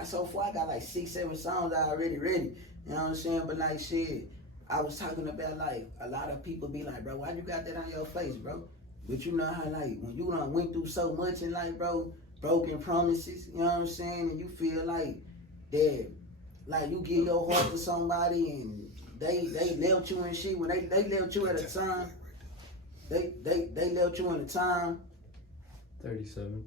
so far I got like 6-7 songs already ready. You know what I'm saying? But like, shit, I was talking about like a lot of people be like, bro, why you got that on your face, bro? But you know how like when you done went through so much in life, bro, broken promises, you know what I'm saying, and you feel like that, like you give your heart to somebody and they left you and shit when they left you at a time. They left you in a time. 37.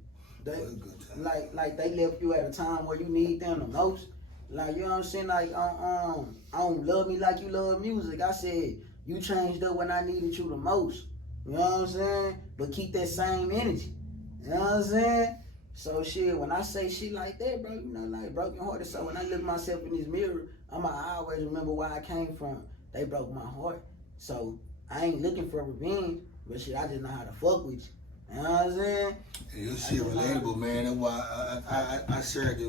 Like they left you at a time where you need them the most. Like, you know what I'm saying? Like, I don't love me like you love music. I said you changed up when I needed you the most. You know what I'm saying? But keep that same energy. You know what I'm saying? So shit, when I say shit like that, bro, you know, like broken hearted. So when I look myself in this mirror, I always remember where I came from. They broke my heart. So I ain't looking for revenge, but shit, I just know how to fuck with you. You know what I'm saying? Your shit relatable, man. That's why I shared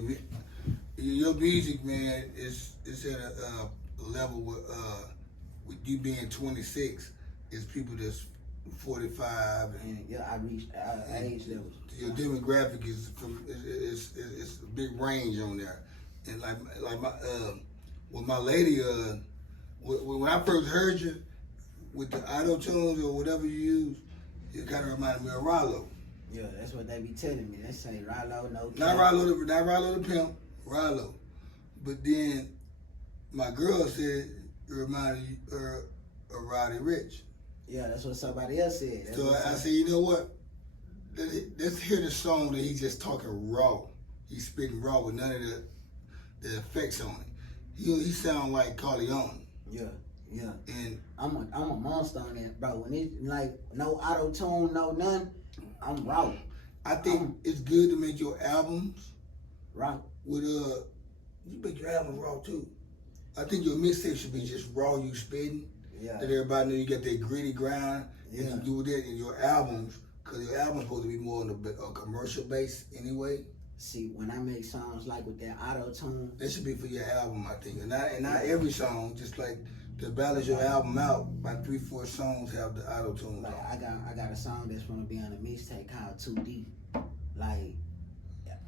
your music, man. Is at a level with you being 26. Is people that's 45. And yeah, I reached age level. Your demographic is it's a big range on there, and like my with my lady when I first heard you with the auto tunes or whatever you use, it kind of reminded me of Rollo. Yeah, that's what they be telling me. They say Rollo, no. Not Rollo the pimp, Rollo. But then my girl said it reminded her or Roddy Ricch. Yeah, that's what somebody else said. That's So what I said, you know what? Let's hear the song that he's just talking raw. He's spitting raw with none of the effects on it. He sound like Corleone. Yeah. And I'm a monster on that, bro. When it's like no auto tune, no none, I'm raw. I think it's good to make your albums Raw. with you make your albums raw too. I think your mixtape should be just raw, you spitting. Yeah. That everybody know you got that gritty grind. And Yeah. you do that in your albums, because your album's supposed to be more on a commercial base anyway. See, when I make songs like with that auto tune, That should be for your album, I think. And not every song, just like to balance your album out, about 3-4 songs have the auto tune. like I got a song that's gonna be on a mixtape called 2D. Like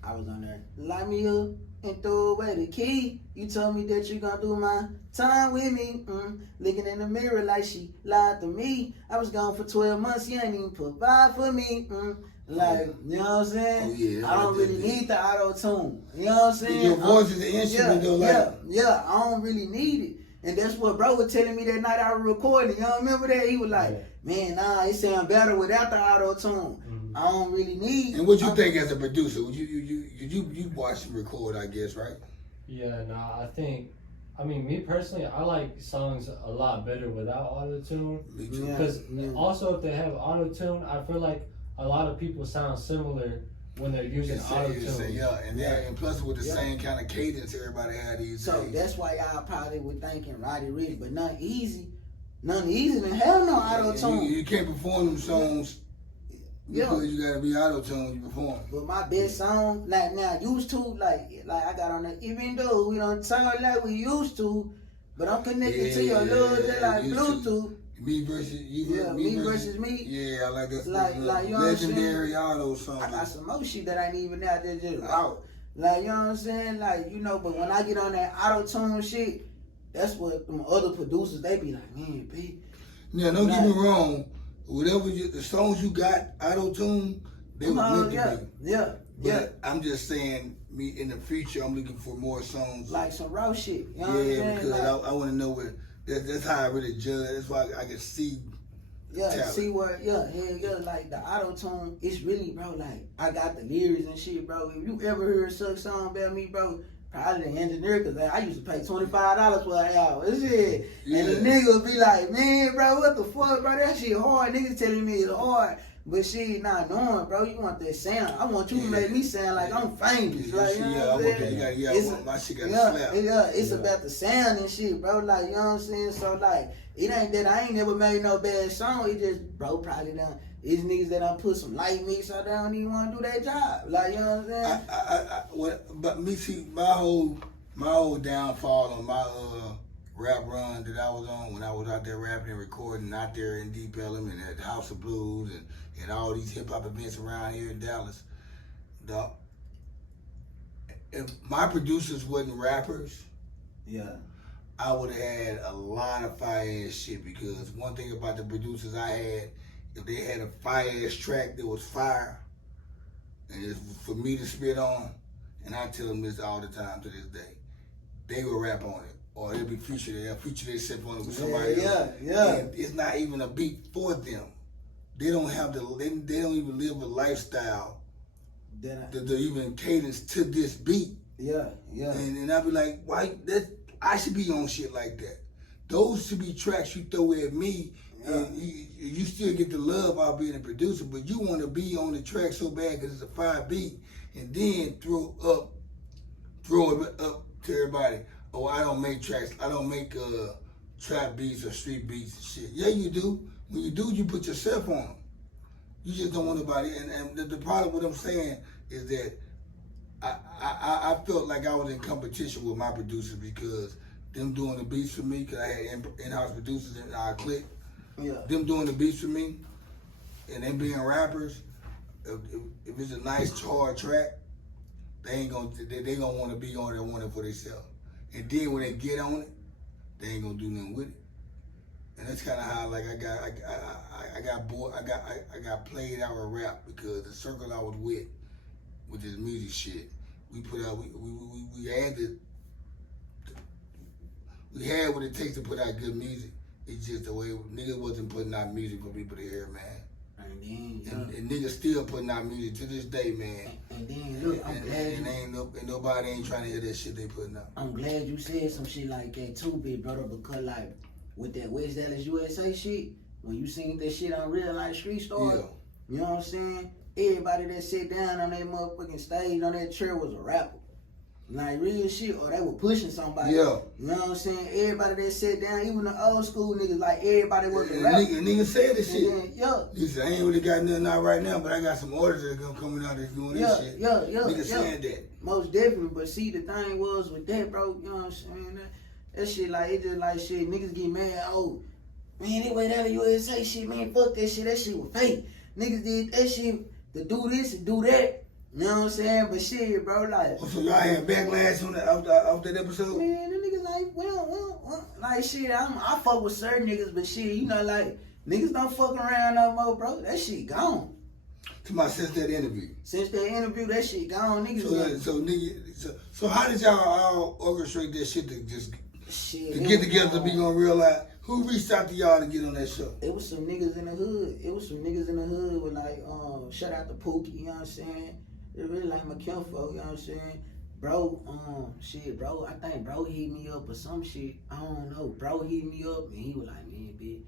I was on there, light me up and throw away the key. You told me that you gonna do my time with me. Looking in the mirror like she lied to me. I was gone for 12 months, you ain't even provide for me. Like, you know what I'm saying? Oh, yeah, I don't really need the auto tune. You know what I'm saying? Your voice is an instrument though, like Yeah, I don't really need it. And that's what bro was telling me that night I was recording. Y'all remember that? He was like, man, nah, it sound better without the auto tune. I don't really need. And what you think as a producer? You watch and record, I guess, right? Yeah, nah, I mean, me personally, I like songs a lot better without auto-tune. Me too. Because also if they have auto-tune, I feel like a lot of people sound similar when they're using auto-tune. Yeah, and plus with the same kind of cadence everybody had these So days. that's why y'all probably were thinking Roddy Ricch, but nothing easy than hell no auto tune. You can't perform them songs because you gotta be auto tuned. You perform. But my best song, like now, used to, like I got on the, even though we don't talk like we used to, but I'm connected to your little bit like Bluetooth. Me versus you. Yeah, me versus me. Yeah, I like that. Like you know what I'm legendary saying? auto songs. I got some more shit that ain't even out there just out. Like, you know what I'm saying? Like, you know, but when I get on that auto tune shit, that's what them other producers, they be like, man, B. Now, don't get me wrong. Whatever the songs you got auto tune, they were meant to be. Yeah. I'm just saying, me in the future, I'm looking for more songs. Like some raw shit. You know what I'm saying? Because like, I want to know where. That's how I really judge. That's why I can see. Yeah, talent. see where, like the auto tune, it's really, bro, like, I got the lyrics and shit, bro. If you ever heard a song about me, bro, probably the engineer, because I used to pay $25 for an hour. Shit. Yeah. And the nigga would be like, man, bro, what the fuck, bro? That shit hard. Niggas telling me it's hard. But shit, not knowing, bro, you want that sound. I want you to make me sound like I'm famous. Like, you know what I'm saying? My shit got to slap. It's about the sound and shit, bro. Like, you know what I'm saying? So, like, it ain't that I ain't never made no bad song. It just, bro, probably done. It's niggas that done put some light mix out there and don't even want to do their job. Like, you know what I'm saying? But me see, my whole downfall on my rap run that I was on when I was out there rapping and recording out there in Deep Ellum and at the House of Blues and all these hip hop events around here in Dallas. If my producers wasn't rappers, I would have had a lot of fire ass shit, because one thing about the producers I had, if they had a fire ass track that was fire and it's for me to spit on, and I tell them this all the time to this day, they will rap on it. Or they'll be featured, they'll feature themselves on it with somebody else. And it's not even a beat for them. They don't have they don't even live a lifestyle that even cadence to this beat. And I'll be like, why I should be on shit like that. Those should be tracks you throw at me, and you still get the love out being a producer, but you want to be on the track so bad because it's a 5 beat, and then throw it up to everybody. Oh, I don't make tracks. I don't make trap beats or street beats and shit. Yeah, you do. When you do, you put yourself on them. You just don't want nobody. And the problem with what I'm saying is that I felt like I was in competition with my producers, because them doing the beats for me, because I had in-house producers in our clique. Them doing the beats for me, and them being rappers, if it's a nice hard track, they gonna want to be on it and want it for themselves. And then when they get on it, they ain't gonna do nothing with it. And that's kind of how I got bored. I got played out with rap, because the circle I was with this music shit, we had what it takes to put out good music, It's just the way niggas wasn't putting out music for people to hear, man. And then, And niggas still putting out music to this day, man. And then look, I'm glad and nobody ain't trying to hear that shit they putting out. I'm glad you said some shit like that too, big brother, because like with that West Dallas USA shit, when you seen that shit on Real Life Street Stars, you know what I'm saying? Everybody that sit down on that motherfucking stage on that chair was a rapper. Like real shit, or they were pushing somebody. Yeah. You know what I'm saying? Everybody that sat down, even the old school niggas, like everybody was a rapper. Niggas said this shit. Then, yeah. He said, I ain't really got nothing out right now, but I got some orders that are gonna come out that's doing this shit. Niggas saying that. Most definitely, but see the thing was with that, bro, you know what I'm saying? That shit like, it just like shit, niggas get mad, oh, man, they went out of USA shit, man, fuck that shit was fake. Niggas did that shit to do this and do that. You know what I'm saying? But shit, bro, like. So y'all had backlash off that episode? Man, the niggas like, well, like shit, I fuck with certain niggas, but shit, you know, like, niggas don't fuck around no more, bro. That shit gone. Since that interview. Since that interview, that shit gone, niggas. So how did y'all all orchestrate that shit to just to get together to be gonna realize who reached out to y'all to get on that show? It was some niggas in the hood. With like, shout out to Pookie, you know what I'm saying? They really like my kinfolk, you know what I'm saying? Bro, bro, I think bro hit me up or some shit. I don't know. Bro hit me up and he was like, man, bitch,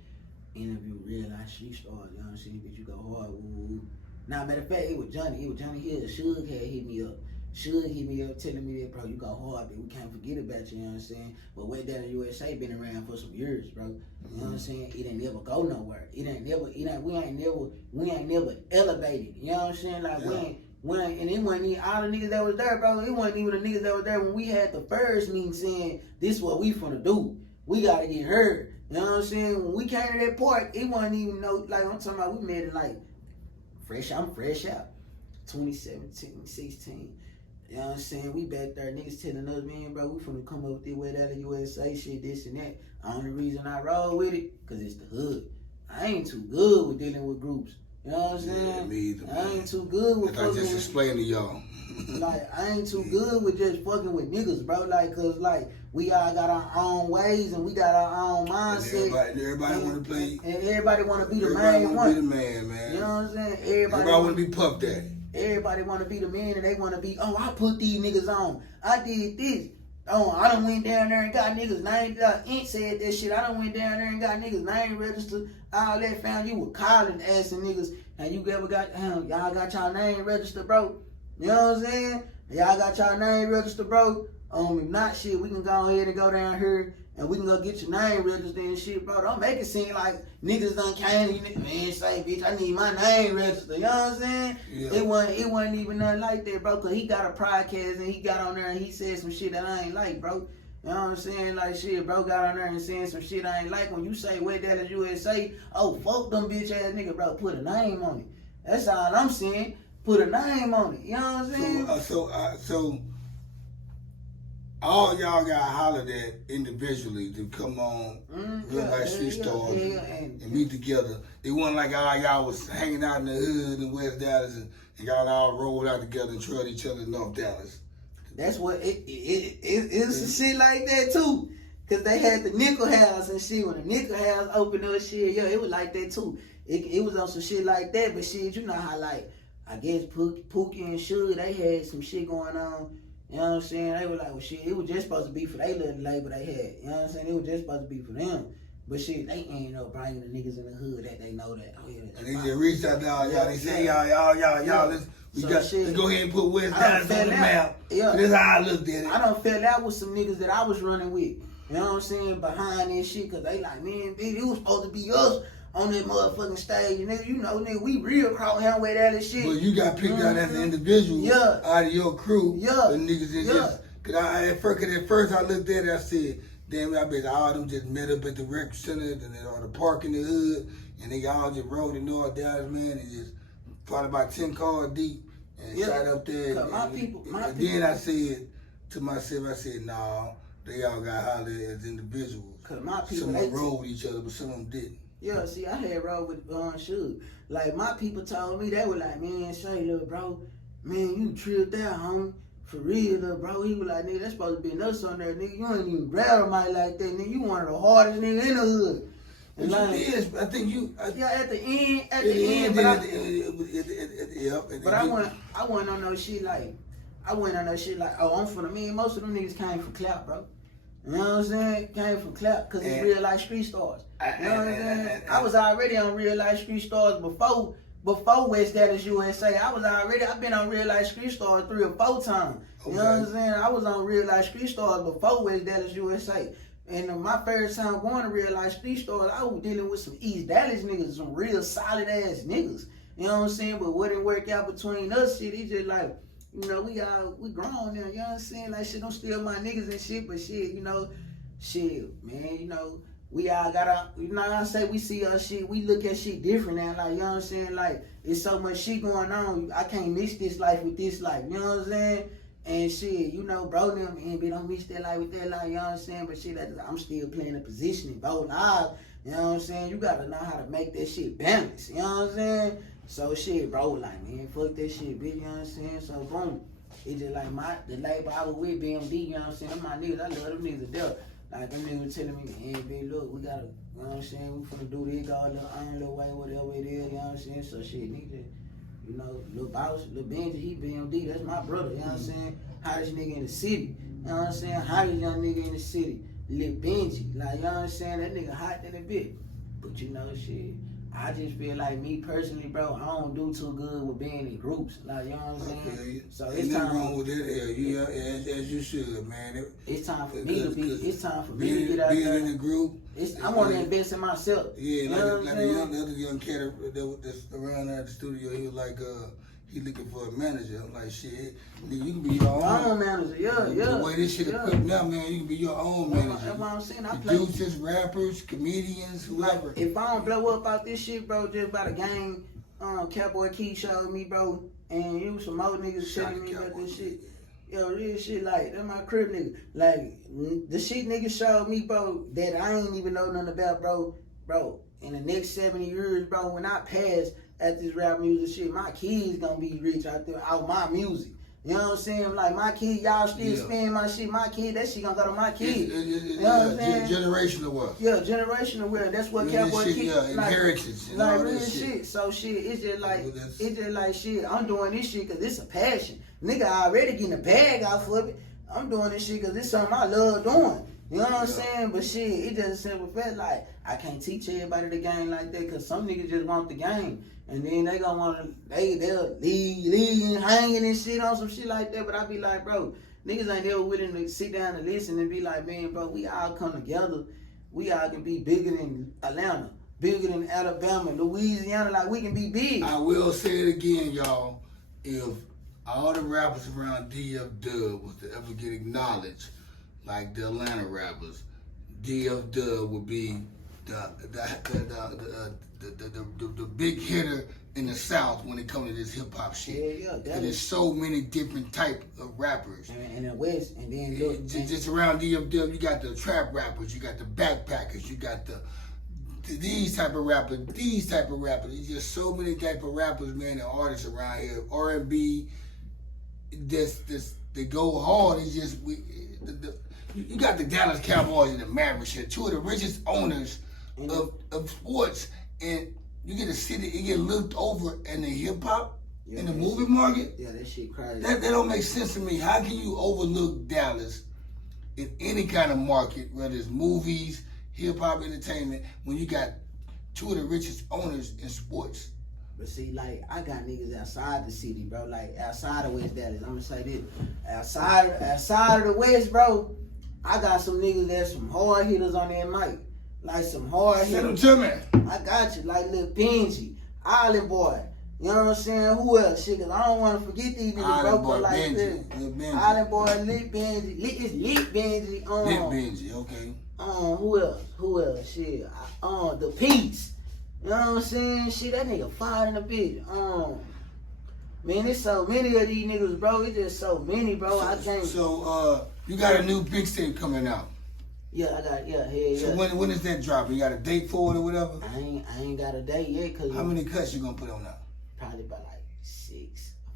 interview Real Life Street Stars, you know what I'm saying? Bitch, you go hard, woo. Nah, matter of fact, it was Johnny Hill. Shug had hit me up. Shug hit me up telling me that, bro, you go hard, bitch. We can't forget about you know what I'm saying? But Way Down in USA been around for some years, bro. You know what I'm saying? It ain't never go nowhere. We ain't never elevated. You know what I'm saying? Like and it wasn't even all the niggas that was there, bro. It wasn't even the niggas that was there when we had the first meeting saying, this is what we finna do. We gotta get heard. You know what I'm saying? When we came to that part, it wasn't even like I'm talking about we made it like I'm fresh out. 2017, 16. You know what I'm saying? We back there, niggas telling us, man, bro, we finna come up with this Way Down in USA shit, this and that. Only reason I roll with it, cause it's the hood. I ain't too good with dealing with groups. You know what I'm saying? Yeah, me either, man. I ain't too good with fucking. I just explained to y'all. Like, I ain't too good with just fucking with niggas, bro. Like, cause like, we all got our own ways and we got our own mindset. Everybody wanna play. And everybody wanna be the Everybody main one. wanna be the man. You know what I'm saying? Everybody wanna be Puff Daddy. Everybody wanna be the man and they wanna be, oh, I put these niggas on. I did this. Oh, I done went down there and got niggas name. Int said that shit. I done went down there and got niggas name registered. All that found you were calling asking niggas. And you ever got, y'all got y'all name registered, bro? You know what I'm saying? Y'all got y'all name registered, bro? If not, shit, we can go ahead and go down here and we can go get your name registered and shit, bro. Don't make it seem like niggas done came, man, say, bitch, I need my name registered. You know what I'm saying? Yeah. It wasn't even nothing like that, bro, because he got a podcast and he got on there and he said some shit that I ain't like, bro. You know what I'm saying? Like, shit, bro got on there and saying some shit I ain't like. When you say, Way Down in USA, oh, fuck them bitch ass nigga, bro, put a name on it. That's all I'm saying. Put a name on it. You know what I'm saying? So all y'all got hollered at individually to come on Real Life Street Stars and meet together. It wasn't like all y'all was hanging out in the hood in West Dallas and y'all all rolled out together and trailed each other in North Dallas. That's what it's some shit like that too. Cause they had the Nickel House and shit. When the Nickel House opened up shit, yeah, it was like that too. It was on some shit like that, but shit, you know how like, I guess Pookie and Shug, they had some shit going on. You know what I'm saying? They were like, well, shit, it was just supposed to be for they little label they had. You know what I'm saying? It was just supposed to be for them. But shit, they ain't no bringing the niggas in the hood that they know that. Oh, yeah, and they just reached out to y'all. They say, y'all, let's go ahead and put West Dallas on the map. Yeah. That's how I looked at it. I done fell out with some niggas that I was running with. You know what I'm saying? Behind this shit, cause they like, man, bitch, it was supposed to be us on that motherfucking stage. Nigga, you know, nigga, we real cross hand way down this shit. But you got picked out as an individual out of your crew. Yeah. The niggas in just, cause at first I looked at it, I said, damn, I bet all of them just met up at the rec center or the park in the hood, and they all just rode to North Dallas, man, and just probably about 10 cars deep and shot up there. And then I said to myself, nah, they all got hollered as individuals. Cause my people, some of them rode with each other, but some of them didn't. Yeah, see, I had rode with Shug. Like, my people told me, they were like, man, say, little bro, man, you tripped out, homie. For real, little bro. He was like, nigga, that's supposed to be us on there, nigga. You ain't even grab a mic like that, nigga. You one of the hardest niggas in the hood. And But like, you is, I think you. yeah, at the end, but I want. went on no shit like, oh, I'm from the man. Most of them niggas came from clap, bro. You know what I'm saying? Came from clap because it's real life street stars. You know what I'm saying? I was already on real life street stars before West Dallas USA. I've been on real life street stars 3 or 4 times. You know what I'm saying? I was on real life street stars before West Dallas USA. And my first time going to real life street stars, I was dealing with some East Dallas niggas, some real solid ass niggas. You know what I'm saying? But what didn't work out between us, shit, it's just like, you know, we grown now, you know what I'm saying? Like, shit, I'm still my niggas and shit, but shit, you know, shit, man, you know, we all gotta, you know what I'm saying? We see our shit, we look at shit different now, like, you know what I'm saying? Like, it's so much shit going on, I can't mix this life with this life, you know what I'm saying? And shit, you know, bro, them, and we don't mix that life with that life, you know what I'm saying? But shit, I'm still playing a position in both lives, you know what I'm saying? You gotta know how to make that shit balance, you know what I'm saying? So shit, bro, like, man, fuck that shit, bitch, you know what I'm saying? So boom, it's just like the label I was with, BMD, you know what I'm saying? Them my niggas, I love them niggas to death. Like, them niggas telling me, man, bitch, look, we gotta, you know what I'm saying? We finna do this, go our little way, whatever it is, you know what I'm saying? So shit, nigga, you know, Lil Bout, Lil Benji, he BMD, that's my brother, you know what I'm saying? Hottest nigga in the city, you know what I'm saying? Hottest young nigga in the city, Lil Benji, like, you know what I'm saying? That nigga hot than a bitch. But you know, shit, I just feel like me personally, bro, I don't do too good with being in groups. Like, you know what I'm saying? Okay. So it's time. wrong with that, you as you should, man. It's time for me to be. It's time for me to get out being there. in the group. I want to invest in myself. Yeah, you know like the other young cat that's around there at the studio. He was like, he looking for a manager. I'm like, shit, you can be your own manager. Yeah. The way this shit is put now, man, you can be your own manager. That's what I'm saying. I play producers, rappers, comedians, whoever. Like, if I don't blow up out this shit, bro, just by the game, Cowboy Key showed me, bro, and you some more niggas telling me about this shit. Yo, real shit, like, that's my crib nigga. Like, the shit niggas showed me, bro, that I ain't even know nothing about, bro, in the next 70 years, bro, when I pass at this rap music shit, my kids gonna be rich out there, out my music. You know what I'm saying? Like, my kid, y'all still spend my shit. My kid, that shit gonna go to my kid. You know what I'm saying? Generational wealth. Yeah, generational wealth. That's what Cowboy Kid. Yeah, inheritance. Like real shit. So shit, it's just like shit. I'm doing this shit because it's a passion. Nigga already getting a bag off of it. I'm doing this shit because it's something I love doing. You know what I'm saying? But shit, it just simple fact, like, I can't teach everybody the game like that because some niggas just want the game. And then they gonna wanna, they'll leave hanging and shit on some shit like that. But I be like, bro, niggas ain't ever willing to sit down and listen and be like, man, bro, we all come together. We all can be bigger than Atlanta, bigger than Alabama, Louisiana, like we can be big. I will say it again, y'all. If all the rappers around DF Dub was to ever get acknowledged like the Atlanta rappers, DF Dub would be the big hitter in the South when it comes to this hip hop shit. Yeah, and there's so many different type of rappers. And the West, and then look, just around DFW, you got the trap rappers, you got the backpackers, you got these type of rappers. There's just so many type of rappers, man, and artists around here. R&B, they go hard. It's just you got the Dallas Cowboys and the Mavericks here, 2 of the richest owners of sports, and you get a city, it get looked over in the hip hop, in the movie market. Yeah, that shit crazy. That don't make sense to me. How can you overlook Dallas in any kind of market, whether it's movies, hip hop, entertainment, when you got 2 of the richest owners in sports? But see, like, I got niggas outside the city, bro. Like, outside of West Dallas. I'm gonna say this. Outside of the West, bro, I got some niggas that's some hard hitters on their mic. Like some hard hitters. Send them to me. I got you. Like Lil Benji, Island Boy. You know what I'm saying? Who else? Shit, cause I don't want to forget these niggas, bro. But like this. Island Boy, Lil Benji. It's Lil Benji. Lil Benji, okay. Who else? Shit. The Peace. You know what I'm saying? Shit, that nigga fired in a bitch. Man, there's so many of these niggas, bro. It's just so many, bro. I can't. So, you got a new mixtape coming out. Yeah, I got, yeah. So when is that dropping? You got a date for it or whatever? I ain't got a date yet, cause how many cuts you gonna put on that? Probably about like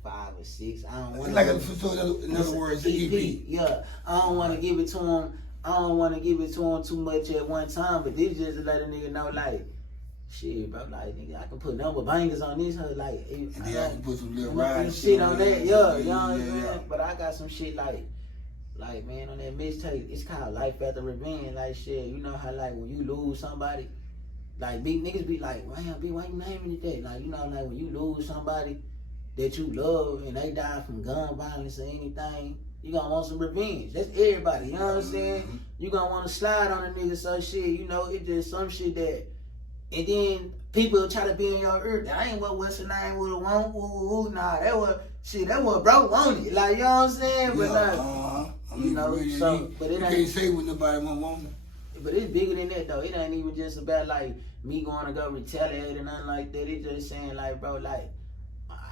5 or 6. I don't want in other words, the EP. Yeah, I don't want to give it to him I don't want to give it to him too much at one time, but this just to let a nigga know, like, shit, bro, like, nigga, I can put number bangers on this, like, and then I can put some little ride ride shit on that, yeah, you know what I'm yeah. saying? But I got some shit like, man, on that mixtape, it's called Life After Revenge, like, shit, you know how, like, when you lose somebody, like, niggas be like, man, B, why you naming it that? Like, you know, like, when you lose somebody that you love and they die from gun violence or anything, you gonna want some revenge. That's everybody, you know what I'm saying? You gonna want to slide on a nigga, so shit, you know, it's just some shit that, and then people try to be in your ear. That ain't what what's the name would have want. Nah, that was broke want it. Like, you know what I'm saying? But like, you know, so but it you ain't can't say what nobody want it. But it's bigger than that though. It ain't even just about like me going to go retaliate or nothing like that. It's just saying like, bro, like,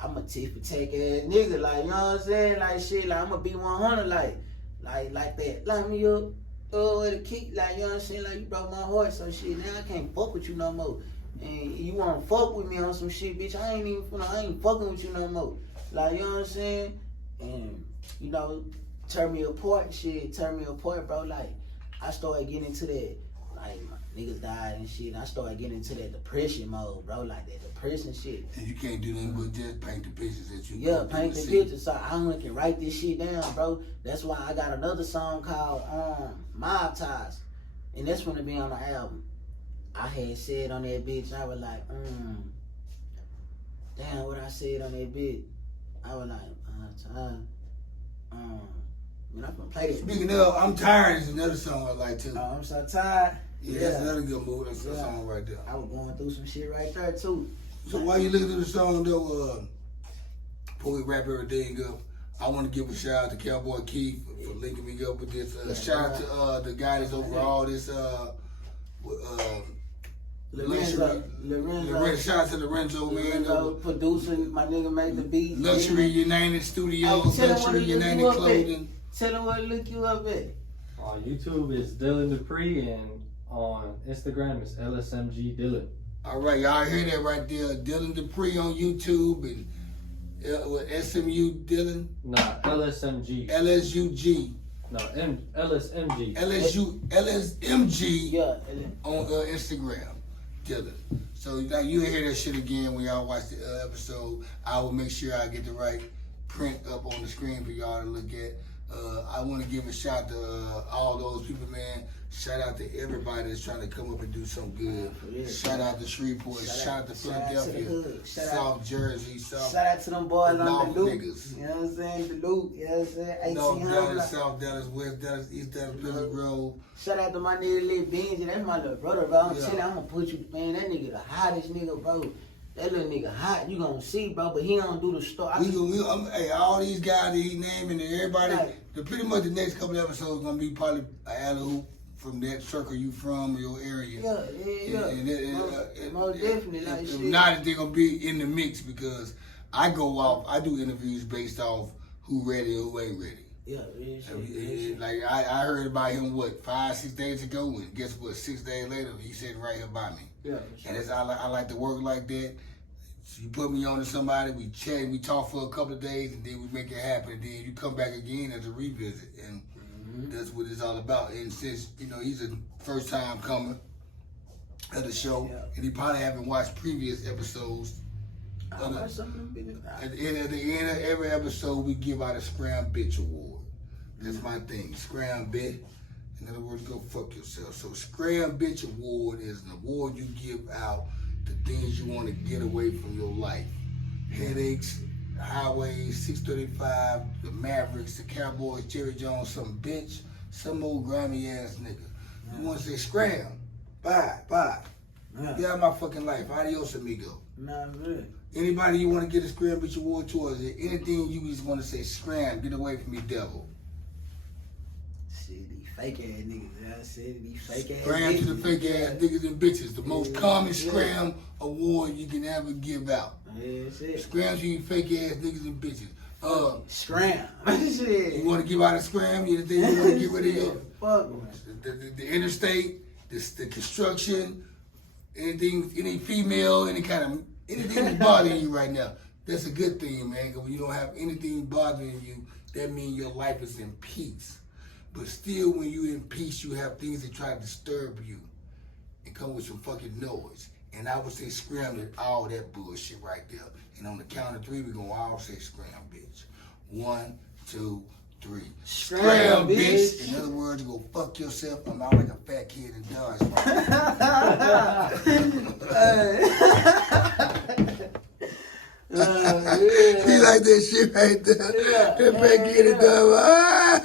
I'm a tit for tat ass nigga, like, you know what I'm saying? Like, shit, like, I'm gonna be 100, like that. Line me up, with a kick, like, you know what I'm saying? Like, you broke my heart, so shit, now I can't fuck with you no more. And you wanna fuck with me on some shit, bitch, I ain't fucking with you no more. Like, you know what I'm saying? And, you know, tear me apart, bro. Like, I started getting into that, like, my niggas died and shit, and I started getting into that depression mode, bro, like that depression shit. And you can't do nothing but just paint the pictures that you paint the pictures, so I only can write this shit down, bro. That's why I got another song called Mob Ties, and that's gonna be on the album. I had said on that bitch, I was like, damn, what I said on that bitch, I was like, man, I'm gonna play that. Speaking of, I'm tired is another song I like too. I'm so tired. Yeah, that's another good move. That's a song right there. I was going through some shit right there too. So while you looking through the song though, before we wrap everything up, I want to give a shout out to Cowboy Keith for linking me up with this. Shout out to the guy that's over all this. Lorenzo. Shout out to Lorenzo, man. Producer, my nigga made the beat. Luxury United Studios, Luxury United Clothing. Tell him where to look you up at. On YouTube it's Dylan Dupree, and on Instagram it's LSMG Dylan. All right, y'all hear that right there. Dylan Dupree on YouTube and SMU Dylan. Nah, LSMG. LSUG. No, LSMG. LSMG Yeah. on Instagram. Dylan. So now you hear that shit again when y'all watch the episode. I will make sure I get the right print up on the screen for y'all to look at. I want to give a shout to all those people, man. Shout out to everybody that's trying to come up and do something good. Yeah, shout out to Shreveport. Shout out to Philadelphia. South Jersey. Shout out to them boys on the loop. Niggas. You know what I'm saying? The loop. You know what I'm saying? North Dallas, South Dallas, West Dallas, East Dallas, Pleasant Grove. Shout out to my nigga Lil Benji. That's my little brother, bro. I'm telling you, I'm gonna put you, man. That nigga the hottest nigga, bro. That little nigga hot, you gonna see, bro, but he don't do the stuff. Hey, all these guys that he naming and everybody, pretty much the next couple episodes gonna be probably an alley-oop from that circle you from, your area. Yeah. Most definitely, like shit. If not, they're gonna be in the mix because I do interviews based off who ready or who ain't ready. Yeah. Like I heard about him 5-6 days ago, and guess what? 6 days later, he's sitting right here by me. Yeah. And that's I like to work like that. So you put me on to somebody, we chat, we talk for a couple of days, and then we make it happen. And then you come back again as a revisit, and that's what it's all about. And since he's a first time comer at the show, and he probably haven't watched previous episodes. At the end of every episode, we give out a Scram Bitch Award. That's my thing, Scram Bitch. In other words, go fuck yourself. So Scram Bitch Award is an award you give out to things you want to get away from your life. Headaches, highways, 635, the Mavericks, the Cowboys, Jerry Jones, some bitch, some old grimy ass nigga. You want to say Scram, bye. Get out of my fucking life. Adios, amigo. Nah, really. Anybody you want to get a Scram Bitch Award to, or is there anything you just want to say, Scram, get away from me, devil? Shit, these fake ass niggas. I said these fake ass Scram to the fake ass niggas and bitches. The most common Scram award you can ever give out. Scram to you fake ass niggas and bitches. Scram. Shit. You want to give out a Scram? Anything you want to get rid of your the interstate, the construction, anything, any female, anything that's bothering you right now. That's a good thing, man. Because when you don't have anything bothering you, that means your life is in peace. But still, when you in peace, you have things that try to disturb you and come with some fucking noise. And I would say scram at all that bullshit right there. And on the count of 3, we gonna all say scram, bitch. 1, 2, 3. Scram, bitch. In other words, go fuck yourself. I'm out like a fat kid in Dodge. Yeah. You like that shit right there? Yeah. That fat kid in Dodge.